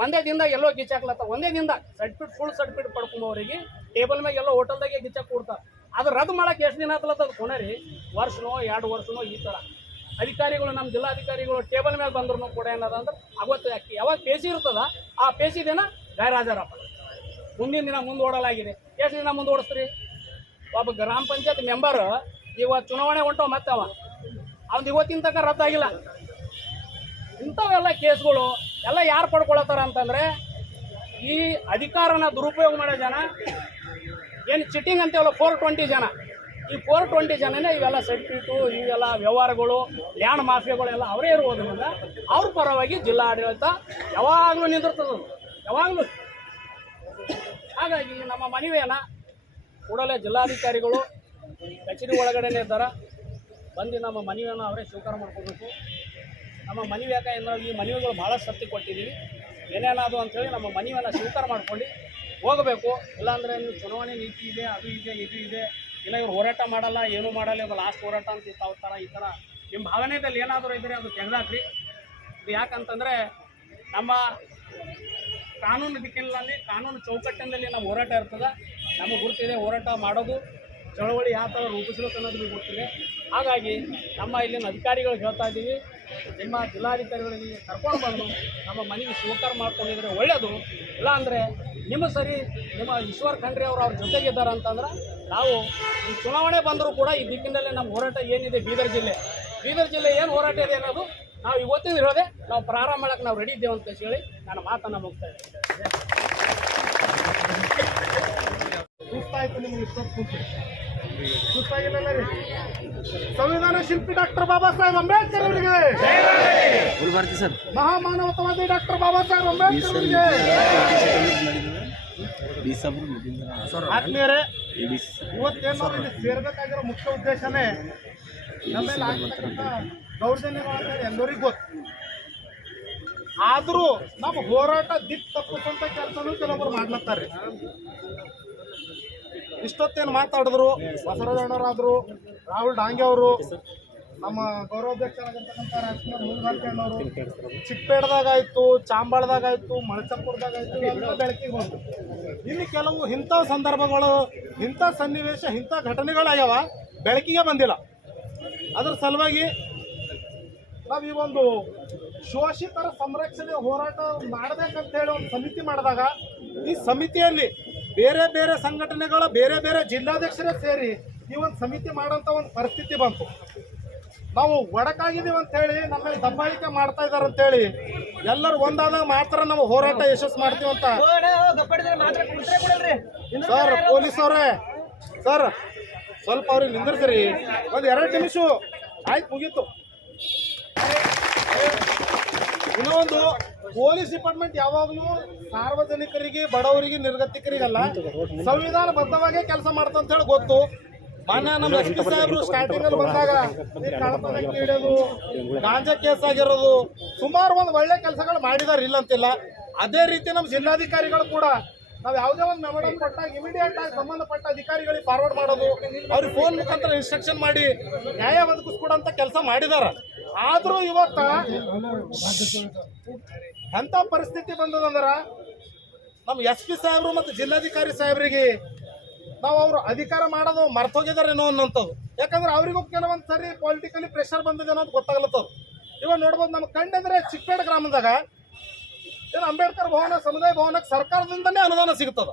ಒಂದೇ ದಿನದಾಗ ಎಲ್ಲೋ ಗಿಚ್ಚಾಕ್ಲತ್ತ. ಒಂದೇ ದಿನದಾಗ ಫುಲ್ ಸರ್ಟಿಫಿಕೇಟ್ ಪಡ್ಕೊಂಬವ್ರಿಗೆ ಟೇಬಲ್ ಮ್ಯಾಗ ಎಲ್ಲೋ ಹೋಟೆಲ್ದಾಗೆ ಗಿಚ್ಚಾಕ್ ಕೊಡ್ತಾರೆ. ಅದು ರದ್ದು ಮಾಡಕ್ಕೆ ಎಷ್ಟು ದಿನ ಆಗ್ಲತ್ತದ? ಕೊನೆ ರೀ ವರ್ಷನೋ 2 ವರ್ಷನೋ ಈ ಥರ ಅಧಿಕಾರಿಗಳು ನಮ್ಮ ಜಿಲ್ಲಾಧಿಕಾರಿಗಳು ಟೇಬಲ್ ಮ್ಯಾಗ ಬಂದ್ರು ಕೂಡ ಏನದಂದ್ರೆ ಅವತ್ತು ಯಾವಾಗ ಪೇಸಿ ಇರ್ತದ ಆ ಪೇಸಿ ದಿನ ಗೈರಾಜರಪ್ಪ ಮುಂದಿನ ದಿನ ಮುಂದೋಡಲಾಗಿದೆ. ಎಷ್ಟು ದಿನ ಮುಂದೋಡಿಸ್ರಿ? ಒಬ್ಬ ಗ್ರಾಮ ಪಂಚಾಯತ್ ಮೆಂಬರ್ ಇವತ್ತು ಚುನಾವಣೆ ಹೊಂಟವ ಮತ್ತೆ ಅವ್ನು ಇವತ್ತಿನ ತನಕ ರದ್ದಾಗಿಲ್ಲ. ಇಂಥವೆಲ್ಲ ಕೇಸ್ಗಳು ಎಲ್ಲ ಯಾರು ಪಡ್ಕೊಳತ್ತಾರ ಅಂತಂದರೆ ಈ ಅಧಿಕಾರನ ದುರುಪಯೋಗ ಮಾಡೋ ಜನ, ಏನು ಚಿಟ್ಟಿಂಗ್ ಅಂತೇವಲ್ಲ 420 ಜನ. ಈ 420 ಜನನೇ ಇವೆಲ್ಲ ಸರ್ಟಿಫಿಕೇಟು ಇವೆಲ್ಲ ವ್ಯವಹಾರಗಳು ಲ್ಯಾಂಡ್ ಮಾಫಿಯಾಗಳೆಲ್ಲ ಅವರೇ ಇರುವುದರಿಂದ ಅವ್ರ ಪರವಾಗಿ ಜಿಲ್ಲಾ ಆಡಳಿತ ಯಾವಾಗಲೂ ನಿಂದಿರ್ತದೆ, ಯಾವಾಗಲೂ. ಹಾಗಾಗಿ ನಮ್ಮ ಮನವಿಯನ್ನು ಕೂಡಲೇ ಜಿಲ್ಲಾಧಿಕಾರಿಗಳು ಕಚೇರಿ ಒಳಗಡೆನೇ ಇದ್ದಾರೆ, ಬಂದು ನಮ್ಮ ಮನವಿಯನ್ನು ಅವರೇ ಸ್ವೀಕಾರ ಮಾಡ್ಕೋಬೇಕು. ನಮ್ಮ ಮನವಿ ಯಾಕಂದ್ರೆ ಈ ಮನವಿಗಳು ಭಾಳ ಸತ್ಯ ಕೊಟ್ಟಿದ್ದೀವಿ, ಏನೇನಾದ್ರು ಅಂಥೇಳಿ ನಮ್ಮ ಮನವಿಯನ್ನು ಸ್ವೀಕಾರ ಮಾಡ್ಕೊಂಡು ಹೋಗಬೇಕು. ಇಲ್ಲಾಂದರೆ ನೀವು ಚುನಾವಣೆ ನೀತಿ ಇದೆ, ಅದು ಇದೆ, ಇದು ಇದೆ, ಇಲ್ಲ ಇವ್ರು ಹೋರಾಟ ಮಾಡಲ್ಲ, ಏನೂ ಮಾಡಲ್ಲ, ಇದು ಲಾಸ್ಟ್ ಹೋರಾಟ ಅಂತ ಇರ್ತಾವ್ತಾರ. ಈ ಥರ ನಿಮ್ಮ ಭಾವನೆಯಲ್ಲಿ ಏನಾದರೂ ಇದ್ದರೆ ಅದು ತೆಗೆದಾಕ್ರಿ. ಇದು ಯಾಕಂತಂದರೆ ನಮ್ಮ ಕಾನೂನು ದಿಕ್ಕಿನಲ್ಲಿ ಕಾನೂನು ಚೌಕಟ್ಟಿನಲ್ಲಿ ನಮ್ಮ ಹೋರಾಟ ಇರ್ತದೆ. ನಮಗೆ ಗುರುತಿದೆ ಹೋರಾಟ ಮಾಡೋದು, ಚಳವಳಿ ಯಾವ ಥರ ರೂಪಿಸಬೇಕು ಅನ್ನೋದು ಗೊತ್ತಿದೆ. ಹಾಗಾಗಿ ನಮ್ಮ ಇಲ್ಲಿನ ಅಧಿಕಾರಿಗಳಿಗೆ ಹೇಳ್ತಾ ಇದ್ದೀವಿ, ನಿಮ್ಮ ಜಿಲ್ಲಾಧಿಕಾರಿಗಳಿಗೆ ಕರ್ಕೊಂಡು ಬಂದು ನಮ್ಮ ಮನೆಗೆ ಸ್ವೀಕಾರ ಮಾಡ್ಕೊಂಡಿದ್ರೆ ಒಳ್ಳೆಯದು. ಇಲ್ಲ ಅಂದರೆ ನಿಮ್ಮ ಸರಿ ನಿಮ್ಮ ಈಶ್ವರ್ ಖಂಡ್ರೆ ಅವರು ಅವ್ರ ಜೊತೆಗಿದ್ದಾರೆ ಅಂತಂದ್ರೆ ನಾವು ಈ ಚುನಾವಣೆ ಬಂದರೂ ಕೂಡ ಈ ದಿಕ್ಕಿನಲ್ಲೇ ನಮ್ಮ ಹೋರಾಟ ಏನಿದೆ ಬೀದರ್ ಜಿಲ್ಲೆ ಏನು ಹೋರಾಟ ಇದೆ ಅನ್ನೋದು ನಾವು ಇವತ್ತಿನ ಇರೋದೆ ನಾವು ಪ್ರಾರಂಭ ಮಾಡಕ್ಕೆ ನಾವು ರೆಡಿ ಇದ್ದೇವೆ ಅಂತ ಹೇಳಿ ನಾನು ಮಾತನ್ನು ಮುಗ್ತಾ ಇದ್ದೇನೆ. ಸುಸ್ತಾಯ್ತು ನಿಮ್ಗೆ ಇಷ್ಟೊತ್ತು ಕೂತು ಸುಸ್ತಾಗಿಲ್ಲ ರೀ. ಸಂವಿಧಾನ ಶಿಲ್ಪಿ ಡಾಕ್ಟರ್ ಬಾಬಾ ಸಾಹೇಬ್ ಅಂಬೇಡ್ಕರ್ ಅವರಿಗೆ, ಮಹಾಮಾನವತಾವಾದಿ ಡಾಕ್ಟರ್ ಬಾಬಾ ಸಾಹೇಬ್ ಅಂಬೇಡ್ಕರ್ ಅವರಿಗೆ. ಆತ್ಮೀಯರೇ, ಇವತ್ತೇನು ಇಲ್ಲಿ ಸೇರ್ಬೇಕಾಗಿರೋ ಮುಖ್ಯ ಉದ್ದೇಶನೇ ನಮ್ಮೆಲ್ಲ ಆಗ್ತಕ್ಕಂಥ ದೌರ್ಜನ್ಯಗಳನ್ನ ಎಲ್ಲರಿಗೂ ಗೊತ್ತು. ಆದರೂ ನಮ್ಮ ಹೋರಾಟ ದಿಕ್ಕು ತಪ್ಪಿಸುವಂತ ಕೆಲಸನೂ ಕೆಲವೊಬ್ರು ಮಾಡ್ಲತ್ತಾರೆ. ಇಷ್ಟೊತ್ತೇನು ಮಾತಾಡಿದ್ರು ಬಸವರಾಜಣ್ಣವರಾದ್ರು, ರಾಹುಲ್ ಡಾಂಗೆ ಅವರು, ನಮ್ಮ ಗೌರವಾಧ್ಯಕ್ಷರಾಗಿರ್ತಕ್ಕಂಥ ರಾಜ್ಕುಮಾರ್ ಮುನ್ಗಂಟೆಣ್ಣವರು, ಚಿಕ್ಕಪೇಟದಾಗಾಯ್ತು, ಚಾಂಬಾಳದಾಗಾಯ್ತು, ಮಳಚಪುರದಾಗಾಯ್ತು, ಎಲ್ಲ ಬೆಳಕಿಗೆ ಬಂತು. ಇಲ್ಲಿ ಕೆಲವು ಇಂಥ ಸಂದರ್ಭಗಳು, ಇಂಥ ಸನ್ನಿವೇಶ, ಇಂಥ ಘಟನೆಗಳಾಗ್ಯಾವ ಬೆಳಕಿಗೆ ಬಂದಿಲ್ಲ. ಅದರ ಸಲುವಾಗಿ ನಾವು ಈ ಒಂದು ಶೋಷಿತರ ಸಂರಕ್ಷಣೆ ಹೋರಾಟ ಮಾಡಬೇಕಂತ ಹೇಳಿ ಒಂದು ಸಮಿತಿ ಮಾಡಿದಾಗ ಈ ಸಮಿತಿಯಲ್ಲಿ ಬೇರೆ ಬೇರೆ ಸಂಘಟನೆಗಳ ಬೇರೆ ಬೇರೆ ಜಿಲ್ಲಾಧ್ಯಕ್ಷರೇ ಸೇರಿ ಈ ಒಂದು ಸಮಿತಿ ಮಾಡೋಂಥ ಒಂದು ಪರಿಸ್ಥಿತಿ ಬಂತು. ನಾವು ಒಡಕಾಗಿದ್ದೀವಿ ಅಂತೇಳಿ ನಮ್ಮಲ್ಲಿ ದಬ್ಬಾಳಿಕೆ ಮಾಡ್ತಾ ಇದ್ದಾರೆ ಅಂತೇಳಿ ಎಲ್ಲರೂ ಒಂದಾದಾಗ ಮಾತ್ರ ನಾವು ಹೋರಾಟ ಯಶಸ್ಸು ಮಾಡ್ತೀವಂತ. ಸರ್ ಪೊಲೀಸ್ ಅವರೇ, ಸರ್ ಸ್ವಲ್ಪ ಅವ್ರಿಗೆ ನಿಂದಿರ್ತೀರಿ, ಒಂದು 2 ನಿಮಿಷ ಆಯ್ತು, ಮುಗೀತು. ಇನ್ನೊಂದು, ಪೊಲೀಸ್ ಡಿಪಾರ್ಟ್ಮೆಂಟ್ ಯಾವಾಗಲೂ ಸಾರ್ವಜನಿಕರಿಗೆ, ಬಡವರಿಗೆ, ನಿರ್ಗತಿಕರಿಗಲ್ಲ, ಸಂವಿಧಾನ ಬದ್ಧವಾಗೇ ಕೆಲಸ ಮಾಡ್ತಂತ ಹೇಳಿ ಗೊತ್ತು. ಮಾನ್ಯ ನಮ್ಮ ಎಸ್ ಪಿ ಸಾಹೇಬರು ಸ್ಟಾರ್ಟಿಂಗ್ ಅಲ್ಲಿ ಬಂದಾಗ ಕಳ್ಳತನಕ್ಕೆ ಹಿಡಿಯೋದು, ಗಾಂಜಾ ಕೇಸ್ ಆಗಿರೋದು, ಸುಮಾರು ಒಂದು ಒಳ್ಳೆ ಕೆಲಸಗಳು ಮಾಡಿದಾರೆ, ಇಲ್ಲ ಅಂತಿಲ್ಲ. ಅದೇ ರೀತಿ ನಮ್ಮ ಜಿಲ್ಲಾಧಿಕಾರಿಗಳು ಕೂಡ ನಾವು ಯಾವುದೇ ಒಂದು ಮೆಮೊರಂ ಕೊಟ್ಟಾಗ ಇಮಿಡಿಯೇಟ್ ಆಗಿ ಸಂಬಂಧಪಟ್ಟ ಅಧಿಕಾರಿಗಳಿಗೆ ಫಾರ್ವರ್ಡ್ ಮಾಡೋದು, ಅವ್ರಿಗೆ ಫೋನ್ ಮುಖಾಂತರ ಇನ್ಸ್ಟ್ರಕ್ಷನ್ ಮಾಡಿ ನ್ಯಾಯ ಒದಗಿಸ್ಕೊಡಂತ ಕೆಲಸ ಮಾಡಿದಾರ. ಆದ್ರೂ ಇವತ್ತ ಎಂಥ ಪರಿಸ್ಥಿತಿ ಬಂದದಂದ್ರ ನಮ್ಮ ಎಸ್ ಪಿ ಸಾಹೇಬರು ಮತ್ತು ಜಿಲ್ಲಾಧಿಕಾರಿ ಸಾಹೇಬರಿಗೆ ನಾವು ಅವರು ಅಧಿಕಾರ ಮಾಡೋದು ಮರ್ತೋಗಿದಾರೇನೋ ಅನ್ನೋಂಥದ್ದು. ಯಾಕಂದ್ರೆ ಅವರಿಗೂ ಕೆಲವೊಂದು ಸರಿ ಪೊಲಿಟಿಕಲಿ ಪ್ರೆಷರ್ ಬಂದಿದೆ ಅನ್ನೋದು ಗೊತ್ತಾಗ್ಲತ್ತದು. ಇವಾಗ ನೋಡ್ಬೋದು, ನಮ್ಮ ಕಂಡಂದ್ರೆ ಚಿಕ್ಕಪೇಟೆ ಗ್ರಾಮದಾಗ ಏನು ಅಂಬೇಡ್ಕರ್ ಭವನ, ಸಮುದಾಯ ಭವನಕ್ಕೆ ಸರ್ಕಾರದಿಂದನೇ ಅನುದಾನ ಸಿಗ್ತದ.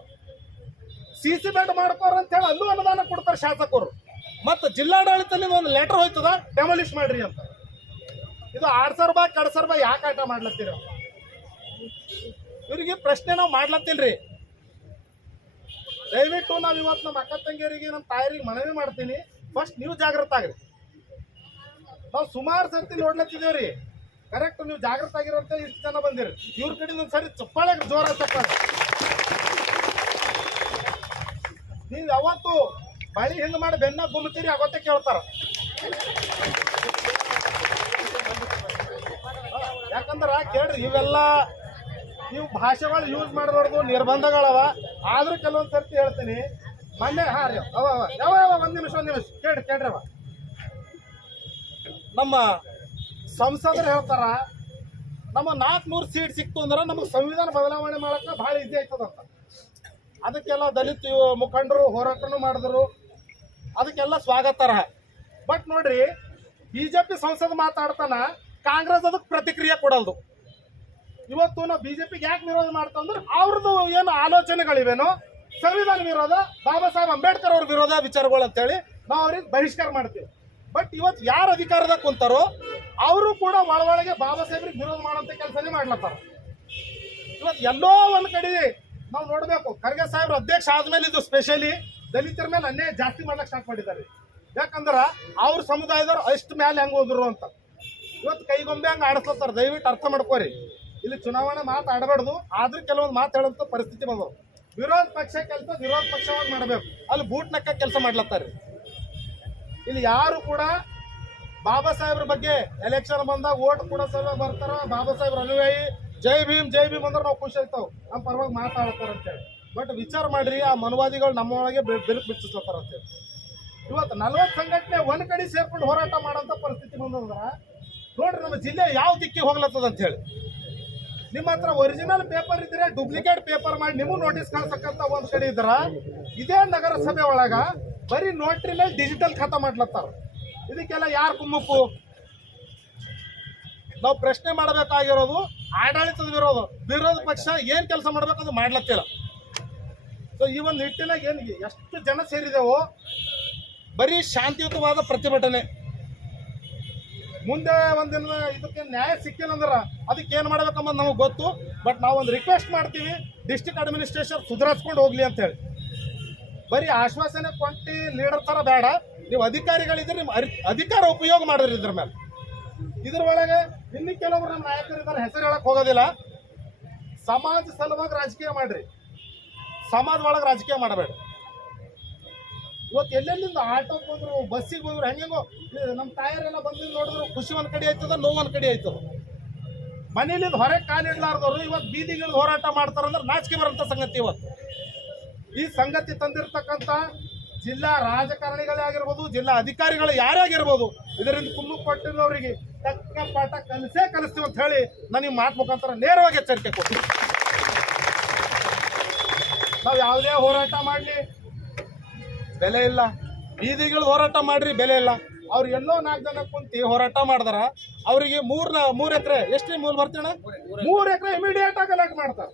CC ಬೆಡ್ ಮಾಡ್ಕೋರ ಅಂತ ಹೇಳಿ ಅಲ್ಲೂ ಅನುದಾನ ಕೊಡ್ತಾರೆ ಶಾಸಕರು. ಮತ್ತು ಜಿಲ್ಲಾಡಳಿತದಿಂದ ಒಂದು ಲೆಟರ್ ಹೋಯ್ತದ, ಡೆಮಾಲಿಷ್ ಮಾಡ್ರಿ ಅಂತ. ಇದು 2,000 ರೂಪಾಯಿ 2,000 ರೂಪಾಯಿ ಯಾಕೆ ಆಟ ಮಾಡ್ಲತ್ತೀರ? ಇವರಿಗೆ ಪ್ರಶ್ನೆ ನಾವು ಮಾಡ್ಲತ್ತಿಲ್ರಿ. ದಯವಿಟ್ಟು ನಾವು ಇವತ್ತು ನಮ್ಮ ಅಕ್ಕ ತಂಗಿಯರಿಗೆ, ನಮ್ಮ ತಾಯರಿಗೆ ಮನವಿ ಮಾಡ್ತೀನಿ, ಫಸ್ಟ್ ನೀವು ಜಾಗೃತ ಆಗ್ರಿ. ನಾವು ಸುಮಾರು ಸರ್ತಿ ನೋಡ್ಲತ್ತಿದ್ದೇವ್ರಿ, ಕರೆಕ್ಟ್ ನೀವು ಜಾಗೃತ ಆಗಿರೋಂತ ಇಷ್ಟು ಜನ ಬಂದಿರಿ. ಇವ್ರ ಕಡೆಯಿಂದ ಸರಿ ಚಪ್ಪಾಳೆ, ಜೋರ ಚಪ್ಪಾಳೆ. ನೀವು ಯಾವತ್ತು ಬಳಿ ಹಿಂದೆ ಮಾಡಿ ಬೆನ್ನ ಗುಮ್ತೀರಿ ಆಗೋತ್ತೆ ಕೇಳ್ತಾರ. ಯಾಕಂದ್ರ ಕೇಳ್ರಿ, ಇವೆಲ್ಲ ನೀವು ಭಾಷೆಗಳು ಯೂಸ್ ಮಾಡಬಾರ್ದು, ನಿರ್ಬಂಧಗಳವ. ಆದ್ರೂ ಕೆಲವೊಂದು ಸರ್ತಿ ಹೇಳ್ತೀನಿ. ಮೊನ್ನೆ ರೀ ಯಾವ ಒಂದ್ ನಿಮಿಷ ಕೇಳ್ರಿ ಅವ ನಮ್ಮ ಸಂಸದರು ಹೇಳ್ತಾರ, ನಮ್ಮ 400 ಸೀಟ್ ಸಿಕ್ತು ಅಂದ್ರೆ ನಮಗೆ ಸಂವಿಧಾನ ಬದಲಾವಣೆ ಮಾಡಕ್ಕೆ ಭಾಳ ಈಸಿ ಆಯ್ತದಂತ. ಅದಕ್ಕೆಲ್ಲ ದಲಿತ ಮುಖಂಡರು ಹೋರಾಟನೂ ಮಾಡಿದ್ರು, ಅದಕ್ಕೆಲ್ಲ ಸ್ವಾಗತಾರ್ಹ. ಬಟ್ ನೋಡ್ರಿ, BJP ಸಂಸದ ಮಾತಾಡ್ತಾನ, ಕಾಂಗ್ರೆಸ್ ಅದಕ್ಕೆ ಪ್ರತಿಕ್ರಿಯೆ ಕೊಡಲ್ದು. ಇವತ್ತು ನಾವು BJPಗೆ ಯಾಕೆ ವಿರೋಧ ಮಾಡ್ತಂದ್ರೆ ಅವ್ರದ್ದು ಏನು ಆಲೋಚನೆಗಳಿವೇನೋ ಸಂವಿಧಾನ ವಿರೋಧ, ಬಾಬಾ ಸಾಹೇಬ್ ಅಂಬೇಡ್ಕರ್ ಅವ್ರ ವಿರೋಧ ವಿಚಾರಗಳು ಅಂತೇಳಿ ನಾವು ಅವ್ರಿಗೆ ಬಹಿಷ್ಕಾರ ಮಾಡ್ತೀವಿ. ಬಟ್ ಇವತ್ತು ಯಾರು ಅಧಿಕಾರದಾಗ ಕುಂತಾರೋ ಅವರು ಕೂಡ ಒಳಗೆ ಬಾಬಾ ಸಾಹೇಬ್ರಿಗೆ ವಿರೋಧ ಮಾಡೋಂಥ ಕೆಲಸನೇ ಮಾಡ್ಲತ್ತಾರ. ಇವತ್ತು ಎಲ್ಲೋ ಒಂದು ಕಡೆ ನಾವು ನೋಡಬೇಕು, ಖರ್ಗೆ ಸಾಹೇಬ್ರು ಅಧ್ಯಕ್ಷ ಆದ್ಮೇಲೆ ಇದು ಸ್ಪೆಷಲಿ ದಲಿತರ ಮೇಲೆ ಅನ್ಯಾಯ ಜಾಸ್ತಿ ಮಾಡ್ಲಿಕ್ಕೆ ಸ್ಟಾರ್ಟ್ ಮಾಡಿದ್ದಾರೆ. ಯಾಕಂದ್ರೆ ಅವ್ರ ಸಮುದಾಯದವ್ರು ಅಷ್ಟು ಮೇಲೆ ಹೆಂಗೆ ಹೋದ್ರು ಅಂತ ಇವತ್ತು ಕೈಗೊಂಬೆ ಹಂಗೆ ಆಡಿಸ್ಲತ್ತಾರ. ದಯವಿಟ್ಟು ಅರ್ಥ ಮಾಡ್ಕೋರಿ, ಇಲ್ಲಿ ಚುನಾವಣೆ ಮಾತಾಡಬಾರ್ದು, ಆದ್ರೂ ಕೆಲವೊಂದು ಮಾತು ಹೇಳುವಂಥ ಪರಿಸ್ಥಿತಿ ಬಂದವು. ವಿರೋಧ ಪಕ್ಷ ಕೆಲಸ ವಿರೋಧ ಪಕ್ಷವಾಗಿ ಮಾಡಬೇಕು, ಅಲ್ಲಿ ಬೂಟ್ ನಕ್ಕ ಕೆಲಸ ಮಾಡ್ಲತ್ತಾರೆ. ಇಲ್ಲಿ ಯಾರು ಕೂಡ ಬಾಬಾ ಸಾಹೇಬ್ರ ಬಗ್ಗೆ ಎಲೆಕ್ಷನ್ ಬಂದಾಗ ಓಟ್ ಕೂಡ ಸಲ ಬರ್ತಾರ, ಬಾಬಾ ಸಾಹೇಬ್ರ ಅನುಯಾಯಿ, ಜೈ ಭೀಮ್ ಅಂದ್ರೆ ನಾವು ಖುಷಿ ಆಗ್ತಾವ, ನಮ್ಮ ಪರವಾಗಿ ಮಾತಾಡ್ತಾರ ಅಂತೇಳಿ. ಬಟ್ ವಿಚಾರ ಮಾಡ್ರಿ, ಆ ಮನವಾದಿಗಳು ನಮ್ಮ ಒಳಗೆ ಬೆಳಕು ಬಿಚ್ಚಿಸ್ಲತ್ತಾರ ಅಂತೇಳಿ. ಇವತ್ತು 40 ಸಂಘಟನೆ ಒಂದ್ ಕಡೆ ಸೇರ್ಕೊಂಡು ಹೋರಾಟ ಮಾಡೋಂಥ ಪರಿಸ್ಥಿತಿ ಬಂದಂದ್ರ ನೋಡ್ರಿ ನಮ್ಮ ಜಿಲ್ಲೆ ಯಾವ ದಿಕ್ಕಿಗೆ ಹೋಗ್ಲತ್ತದ ಅಂತ ಹೇಳಿ. ನಿಮ್ಮ ಹತ್ರ ಒರಿಜಿನಲ್ ಪೇಪರ್ ಇದ್ರೆ ಡೂಪ್ಲಿಕೇಟ್ ಪೇಪರ್ ಮಾಡಿ ನಿಮಗೂ ನೋಟಿಸ್ ಕಳ್ಸಕ್ಕಂತ ಒಂದ್ ಕಡೆ ಇದ್ರ, ಇದೇ ನಗರಸಭೆ ಒಳಗ ಬರೀ ನೋಟ್ರಿ ಮೇಲೆ ಡಿಜಿಟಲ್ ಖಾತಾ ಮಾಡ್ಲತ್ತಾರ. ಇದಕ್ಕೆಲ್ಲ ಯಾರು ಕುಮ್ಮಕ್ಕು? ನಾವು ಪ್ರಶ್ನೆ ಮಾಡಬೇಕಾಗಿರೋದು ಆಡಳಿತದ ವಿರೋಧ ಪಕ್ಷ ಏನ್ ಕೆಲಸ ಮಾಡ್ಬೇಕು ಅದು ಮಾಡ್ಲತ್ತಿಲ್ಲ. ಸೊ ಈ ಒಂದು ನಿಟ್ಟಿನಾಗ ಏನು ಎಷ್ಟು ಜನ ಸೇರಿದೆವೋ ಬರೀ ಶಾಂತಿಯುತವಾದ ಪ್ರತಿಭಟನೆ. ಮುಂದೆ ಒಂದಿನ ಇದಕ್ಕೆ ನ್ಯಾಯ ಸಿಕ್ಕಿಲ್ಲ ಅಂದ್ರೆ ಅದಕ್ಕೆ ಏನು ಮಾಡ್ಬೇಕಂಬ ನಮಗೆ ಗೊತ್ತು. ಬಟ್ ನಾವು ಒಂದು ರಿಕ್ವೆಸ್ಟ್ ಮಾಡ್ತೀವಿ, ಡಿಸ್ಟ್ರಿಕ್ಟ್ ಅಡ್ಮಿನಿಸ್ಟ್ರೇಷನ್ ಸುಧಾರಿಸ್ಕೊಂಡು ಹೋಗ್ಲಿ ಅಂತೇಳಿ. ಬರೀ ಆಶ್ವಾಸನೆ ಕೊಂಟಿ ಲೀಡರ್ ಥರ ಬೇಡ, ನೀವು ಅಧಿಕಾರಿಗಳಿದ್ರೆ ನಿಮ್ಮ ಅಧಿಕಾರ ಉಪಯೋಗ ಮಾಡಿದ್ರಿ ಇದ್ರ ಮೇಲೆ. ಇದ್ರ ಒಳಗೆ ಇನ್ನು ಕೆಲವರು ನಮ್ಮ ನಾಯಕರಿದ್ದಾರೆ, ಹೆಸರು ಹೇಳಕ್ ಹೋಗೋದಿಲ್ಲ. ಸಮಾಜ ಸಲುವಾಗಿ ರಾಜಕೀಯ ಮಾಡ್ರಿ, ಸಮಾಜ ಒಳಗೆ ರಾಜಕೀಯ ಮಾಡಬೇಡ. ಇವತ್ತು ಎಲ್ಲೆಲ್ಲಿಂದ ಆಟೋಗೆ ಬಂದರು, ಬಸ್ಸಿಗೆ ಬಂದರು, ಹೆಂಗೆಂಗೋ ನಮ್ಮ ತಾಯರೆಲ್ಲ ಬಂದಿದ್ದು ನೋಡಿದ್ರು ಖುಷಿ ಒಂದು ಕಡೆ ಆಯ್ತದ, ನೋವು ಒಂದು ಕಡೆ ಆಯ್ತದ. ಮನೇಲಿಂದ ಹೊರಗೆ ಕಾಲಿಡ್ಲಾರ್ದವ್ರು ಇವತ್ತು ಬೀದಿಗಿಳಿದು ಹೋರಾಟ ಮಾಡ್ತಾರಂದ್ರೆ ನಾಚಿಕೆ ಬರೋಂಥ ಸಂಗತಿ. ಇವತ್ತು ಈ ಸಂಗತಿ ತಂದಿರತಕ್ಕಂಥ ಜಿಲ್ಲಾ ರಾಜಕಾರಣಿಗಳೇ ಆಗಿರ್ಬೋದು, ಜಿಲ್ಲಾ ಅಧಿಕಾರಿಗಳು ಯಾರೇ ಆಗಿರ್ಬೋದು, ಇದರಿಂದ ಕುಮ್ಮು ಕೊಟ್ಟಿರೋರಿಗೆ ತಕ್ಕ ಪಾಠ ಕಲಿಸ್ತೀವಿ ಅಂತ ಹೇಳಿ ನನಗೆ ಮಾತು ಮುಖಾಂತರ ನೇರವಾಗಿ ಎಚ್ಚರಿಕೆ ಕೊಡ್ತೀವಿ. ನಾವು ಯಾವುದೇ ಹೋರಾಟ ಮಾಡಲಿ ಬೆಲೆ ಇಲ್ಲ, ಬೀದಿಗಳು ಹೋರಾಟ ಮಾಡ್ರಿ ಬೆಲೆ ಇಲ್ಲ. ಅವ್ರು ಎಲ್ಲೋ 4 ಜನ ಕುಂತು ಹೋರಾಟ ಮಾಡಿದಾರ, ಅವರಿಗೆ 3 ಎಕರೆ ಎಷ್ಟು ಮೂಲ ಬರ್ತೀಣ 3 ಎಕರೆ ಇಮಿಡಿಯೇಟ್ ಆಗಿ ಅಲಾಟ್ ಮಾಡ್ತಾರೆ.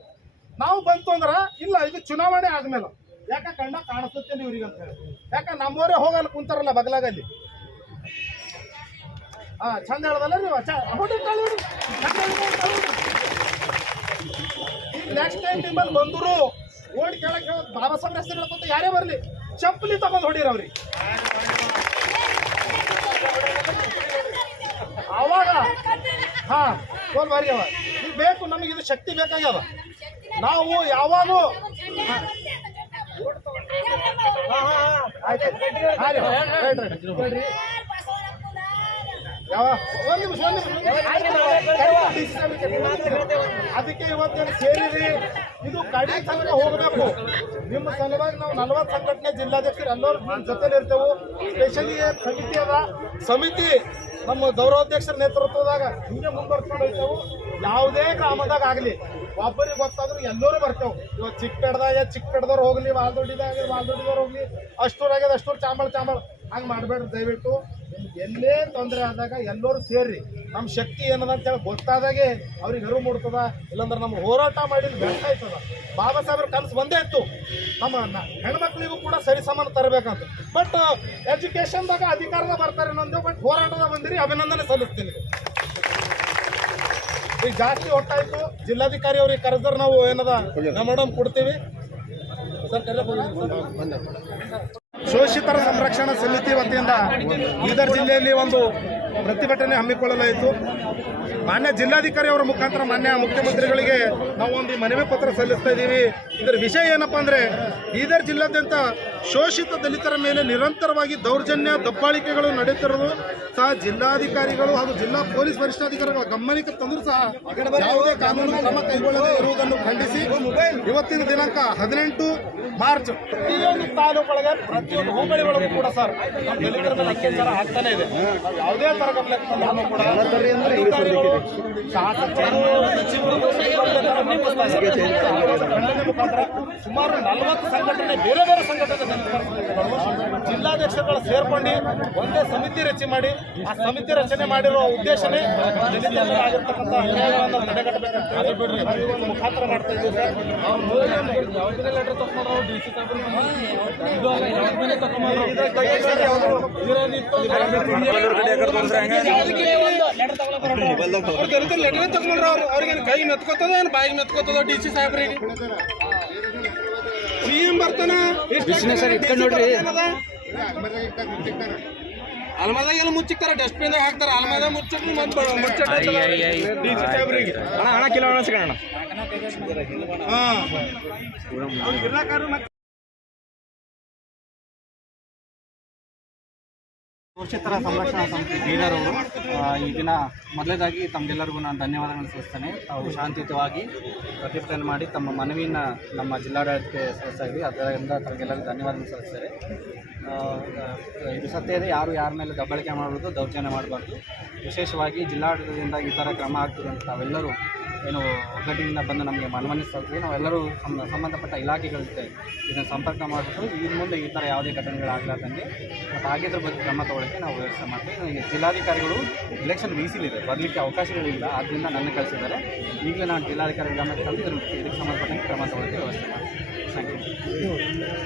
ನಾವು ಬಂತು ಅಂದ್ರೆ ಇಲ್ಲ, ಇದು ಚುನಾವಣೆ ಆದ್ಮೇಲೆ ಯಾಕೆ ಕಣ್ಣ ಕಾಣಿಸುತ್ತೇನೆ ಇವ್ರಿಗೆ ಅಂತ ಹೇಳಿ. ಯಾಕೆ ನಮ್ಮವರೇ ಹೋಗಲ್ಲ ಕುಂತಾರಲ್ಲ ಬಗಲಾಗಲ್ಲಿ. ಚಂದ ಹೇಳದಲ್ಲ ನೀವು, ನೆಕ್ಸ್ಟ್ ಟೈಮ್ ನಿಮ್ಮಲ್ಲಿ ಬಂದರು ಓಡಿ ಕೇಳಕ್ಕೆ ಬಾಬಾ ಸಾಹೇಬ್ ಹೆಸರು ಹೇಳ್ಕೊಂತ ಯಾರೇ ಬರಲಿ ಚಪ್ಪಲಿ ತಗೊಂಡು ಹೊಡೀರ ಅವ್ರಿಗೆ. ಅವಾಗ ಒಂದು ಬಾರಿ ಅವ ಇದು ಬೇಕು, ನಮಗೆ ಇದು ಶಕ್ತಿ ಬೇಕಾಗ್ಯದ. ನಾವು ಯಾವಾಗೂ ಅದಕ್ಕೆ ಇವತ್ತೇನು ಸೇರಿರಿ, ಇದು ಕಡೆ ತನಕ ಹೋಗಬೇಕು. ನಿಮ್ಮ ಸಲುವಾಗಿ ನಾವು 40 ಸಂಘಟನೆ ಜಿಲ್ಲಾಧ್ಯಕ್ಷರು ಎಲ್ಲರೂ ನಿಮ್ಮ ಜೊತೆಲಿ ಇರ್ತೇವೆ. ಸ್ಪೆಷಲಿ ಸಮಿತಿ ಅದ, ಸಮಿತಿ ನಮ್ಮ ಗೌರವಾಧ್ಯಕ್ಷರ ನೇತೃತ್ವದಾಗ ಹಿಂಗೆ ಮುಂದುವರ್ಸ್ಕೊಂಡು ಹೋಗ್ತೇವೆ. ಯಾವುದೇ ಗ್ರಾಮದಾಗ ಆಗಲಿ ಒಬ್ಬರಿಗೆ ಗೊತ್ತಾದ್ರು ಎಲ್ಲರೂ ಬರ್ತೇವೆ. ಇವತ್ತು ಚಿಕ್ಕಡದವ್ರು ಹೋಗ್ಲಿ, ವಾಲ್ದೊಡ್ಡಿದವ್ರು ಹೋಗ್ಲಿ, ಅಷ್ಟೂರಾಗ್ಯದ ಅಷ್ಟೂರು ಚಾಂಬಳ ಹಂಗೆ ಮಾಡಬೇಡ್ರಿ ದಯವಿಟ್ಟು. ನಿಮ್ಗೆ ಎಲ್ಲೇ ತೊಂದರೆ ಆದಾಗ ಎಲ್ಲರೂ ಸೇರ್ರಿ. ನಮ್ಮ ಶಕ್ತಿ ಏನದ ಅಂತೇಳಿ ಗೊತ್ತಾದಾಗೆ ಅವ್ರಿಗೆ ಅರಿವು ಮೂಡ್ತದ. ಇಲ್ಲಾಂದ್ರೆ ನಮ್ಮ ಹೋರಾಟ ಮಾಡಿದ್ದು ಬೆಳ್ತ ಆಯ್ತದ. ಬಾಬಾ ಸಾಹೇಬ್ರ ಕನಸು ಒಂದೇ ಇತ್ತು, ನಮ್ಮ ಹೆಣ್ಮಕ್ಳಿಗೂ ಕೂಡ ಸರಿ ಸಮಾನ ತರಬೇಕಂತ. ಬಟ್ ಎಜುಕೇಶನ್ದಾಗ ಅಧಿಕಾರದ ಬರ್ತಾರೆ ಅನ್ನೊಂದು, ಬಟ್ ಹೋರಾಟದಾಗ ಬಂದಿರಿ, ಅಭಿನಂದನೆ ಸಲ್ಲಿಸ್ತೀನಿ. ಈಗ ಜಾಸ್ತಿ ಹೊಟ್ಟಾಯ್ತು, ಜಿಲ್ಲಾಧಿಕಾರಿ ಅವ್ರಿಗೆ ಕರೆದ್ರೆ ನಾವು ಏನದ ಮೇಡಮ್ ಕೊಡ್ತೀವಿ ಸರ್. ಶೋಷಿತರ ಸಂರಕ್ಷಣಾ ಸಮಿತಿ ವತಿಯಿಂದ ಬೀದರ್ ಜಿಲ್ಲೆಯಲ್ಲಿ ಒಂದು ಪ್ರತಿಭಟನೆ ಹಮ್ಮಿಕೊಳ್ಳಲಾಯಿತು. ಮಾನ್ಯ ಜಿಲ್ಲಾಧಿಕಾರಿ ಅವರ ಮುಖಾಂತರ ಮಾನ್ಯ ಮುಖ್ಯಮಂತ್ರಿಗಳಿಗೆ ನಾವು ಒಂದು ಮನವಿ ಪತ್ರ ಸಲ್ಲಿಸ್ತಾ ಇದ್ದೀವಿ. ಇದರ ವಿಷಯ ಏನಪ್ಪಾ ಅಂದರೆ, ಬೀದರ್ ಜಿಲ್ಲಾದ್ಯಂತ ಶೋಷಿತ ದಲಿತರ ಮೇಲೆ ನಿರಂತರವಾಗಿ ದೌರ್ಜನ್ಯ ದಬ್ಬಾಳಿಕೆಗಳು ನಡೆಯುತ್ತಿರುವುದು ಸಹ ಜಿಲ್ಲಾಧಿಕಾರಿಗಳು ಹಾಗೂ ಜಿಲ್ಲಾ ಪೊಲೀಸ್ ವರಿಷ್ಠಾಧಿಕಾರಿಗಳ ಗಮನಕ್ಕೆ ತಂದರೂ ಸಹ ಯಾವುದೇ ಕಾನೂನು ಕ್ರಮ ಕೈಗೊಳ್ಳದೇ ಇರುವುದನ್ನು ಖಂಡಿಸಿ ಇವತ್ತಿನ ದಿನಾಂಕ 18 ಮಾರ್ಚ್ ಪ್ರತಿಯೊಂದು ತಾಲೂಕೊಳಗೆ ಪ್ರತಿಯೊಂದು ಹೋಬಳಿ ಒಳಗೂ ಕೂಡ ಸರ್ ನಮ್ಮ ದಲಿತರ ಮೇಲೆ ಅತ್ಯಾಚಾರ ಆಗ್ತಾನೆ ಇದೆ. ಯಾವುದೇ ತರ ಗಮನಕ್ಕೆ ತಂದರೂ ಕೂಡ ಅಧಿಕಾರಿಗಳು, ಶಾಸಕರು, ಸಚಿವರು ಮುಖಾಂತರ ಸುಮಾರು 40 ಸಂಘಟನೆ, ಬೇರೆ ಬೇರೆ ಸಂಘಟನೆ ಜಿಲ್ಲಾಧ್ಯಕ್ಷರುಗಳು ಸೇರ್ಕೊಂಡು ಒಂದೇ ಸಮಿತಿ ರಚನೆ ಮಾಡಿ, ಆ ಸಮಿತಿ ರಚನೆ ಮಾಡಿರೋ ಉದ್ದೇಶನೇ ದಲಿತರಲ್ಲಿ ಆಗಿರ್ತಕ್ಕಂಥ ಅನ್ಯಾಯಗಳನ್ನು ತಡೆಗಟ್ಟಬೇಕಂತ ಒಂದು ಮುಖಾಂತರ ಮಾಡ್ತಾ ಇದ್ದೀವಿ ಸರ್. ಲೆಟರ್ ತಗೊಂಡ್ರು DC ಲೆಟರ್ ತಗೊಂಡ್ರು ಅವ್ರಿಗೆ ಕೈ ಮೆತ್ಕೋತದ ಏನು ಬಾಯಿ ಮೆತ್ಕೋತದ DC ಸಾಹೇಬ್ರಿಗೆ. CM ಬರ್ತಾನ ನೋಡ್ರಿ, ಅಲ್ಮದಾಗ ಎಲ್ಲ ಮುಚ್ಚಿಕ್ತಾರ, ಡಸ್ಟ್ಬಿನ್ದಾಗ ಹಾಕ್ತಾರ, ಅಲ್ಮದಾಗ ಮುಚ್ಚಕ್ಕೆ DC ಸಾಹೇಬ್ರಿಗೆ ಹಣ ಕಿಲೋ ಹಣ ಸಿಗೋಣ. ಶೋಷಿತರ ಸಂರಕ್ಷಣಾ ಸಮಿತಿ ಬೀದರ್ ಅವರು ಈ ದಿನ ಮೊದಲೇದಾಗಿ ತಮಗೆಲ್ಲರಿಗೂ ನಾನು ಧನ್ಯವಾದಗಳನ್ನು ಸಲ್ಲಿಸ್ತೇನೆ. ತಾವು ಶಾಂತಿಯುತವಾಗಿ ಪ್ರತಿಭಟನೆ ಮಾಡಿ ತಮ್ಮ ಮನವಿಯನ್ನು ನಮ್ಮ ಜಿಲ್ಲಾಡಳಿತಕ್ಕೆ ಸಲ್ಲಿಸ್ತಾ ಇದ್ವಿ. ಅದರಿಂದ ತಮಗೆಲ್ಲರಿಗೂ ಧನ್ಯವಾದಗಳನ್ನು ಸಲ್ಲಿಸ್ತಾರೆ. ಇದು ಸತ್ಯ ಇದೆ, ಯಾರು ಯಾರ ಮೇಲೆ ದಬ್ಬಾಳಿಕೆ ಮಾಡಬಾರ್ದು, ದೌರ್ಜನ್ಯ ಮಾಡಬಾರ್ದು. ವಿಶೇಷವಾಗಿ ಜಿಲ್ಲಾಡಳಿತದಿಂದ ಈ ಥರ ಕ್ರಮ ಆಗ್ತದೆ ಅಂತ ತಾವೆಲ್ಲರೂ ಏನು ಒಗ್ಗಟ್ಟಿನಿಂದ ಬಂದು ನಮಗೆ ಮನವಿ ಸಲ್ಲಿಸಿ ನಾವೆಲ್ಲರೂ ಸಂಬಂಧಪಟ್ಟ ಇಲಾಖೆಗಳ ಜೊತೆ ಇದನ್ನು ಸಂಪರ್ಕ ಮಾಡಿಬಿಟ್ಟು ಇನ್ನು ಮುಂದೆ ಈ ಥರ ಯಾವುದೇ ಘಟನೆಗಳಾಗಲಾರ್ದಂಗೆ ಮತ್ತು ಆಗಿದ್ರ ಬಗ್ಗೆ ಕ್ರಮ ತಗೊಳ್ಳೋಕ್ಕೆ ನಾವು ವ್ಯವಸ್ಥೆ ಮಾಡ್ತೀವಿ. ಈಗ ಜಿಲ್ಲಾಧಿಕಾರಿಗಳು ಎಲೆಕ್ಷನ್ ಮೀಸಲಿದೆ, ಬರಲಿಕ್ಕೆ ಅವಕಾಶಗಳಿಲ್ಲ, ಆದ್ದರಿಂದ ನನ್ನ ಕಳಿಸಿದ್ದಾರೆ. ಈಗಲೇ ನಾನು ಜಿಲ್ಲಾಧಿಕಾರಿ ಗಮನಕ್ಕೆ ತಂದು ಇದಕ್ಕೆ ಸಂಬಂಧಪಟ್ಟಂಗೆ ಕ್ರಮ ತಗೊಳ್ಳೋಕ್ಕೆ ವ್ಯವಸ್ಥೆ ಮಾಡ್ತೀನಿ. Thank you.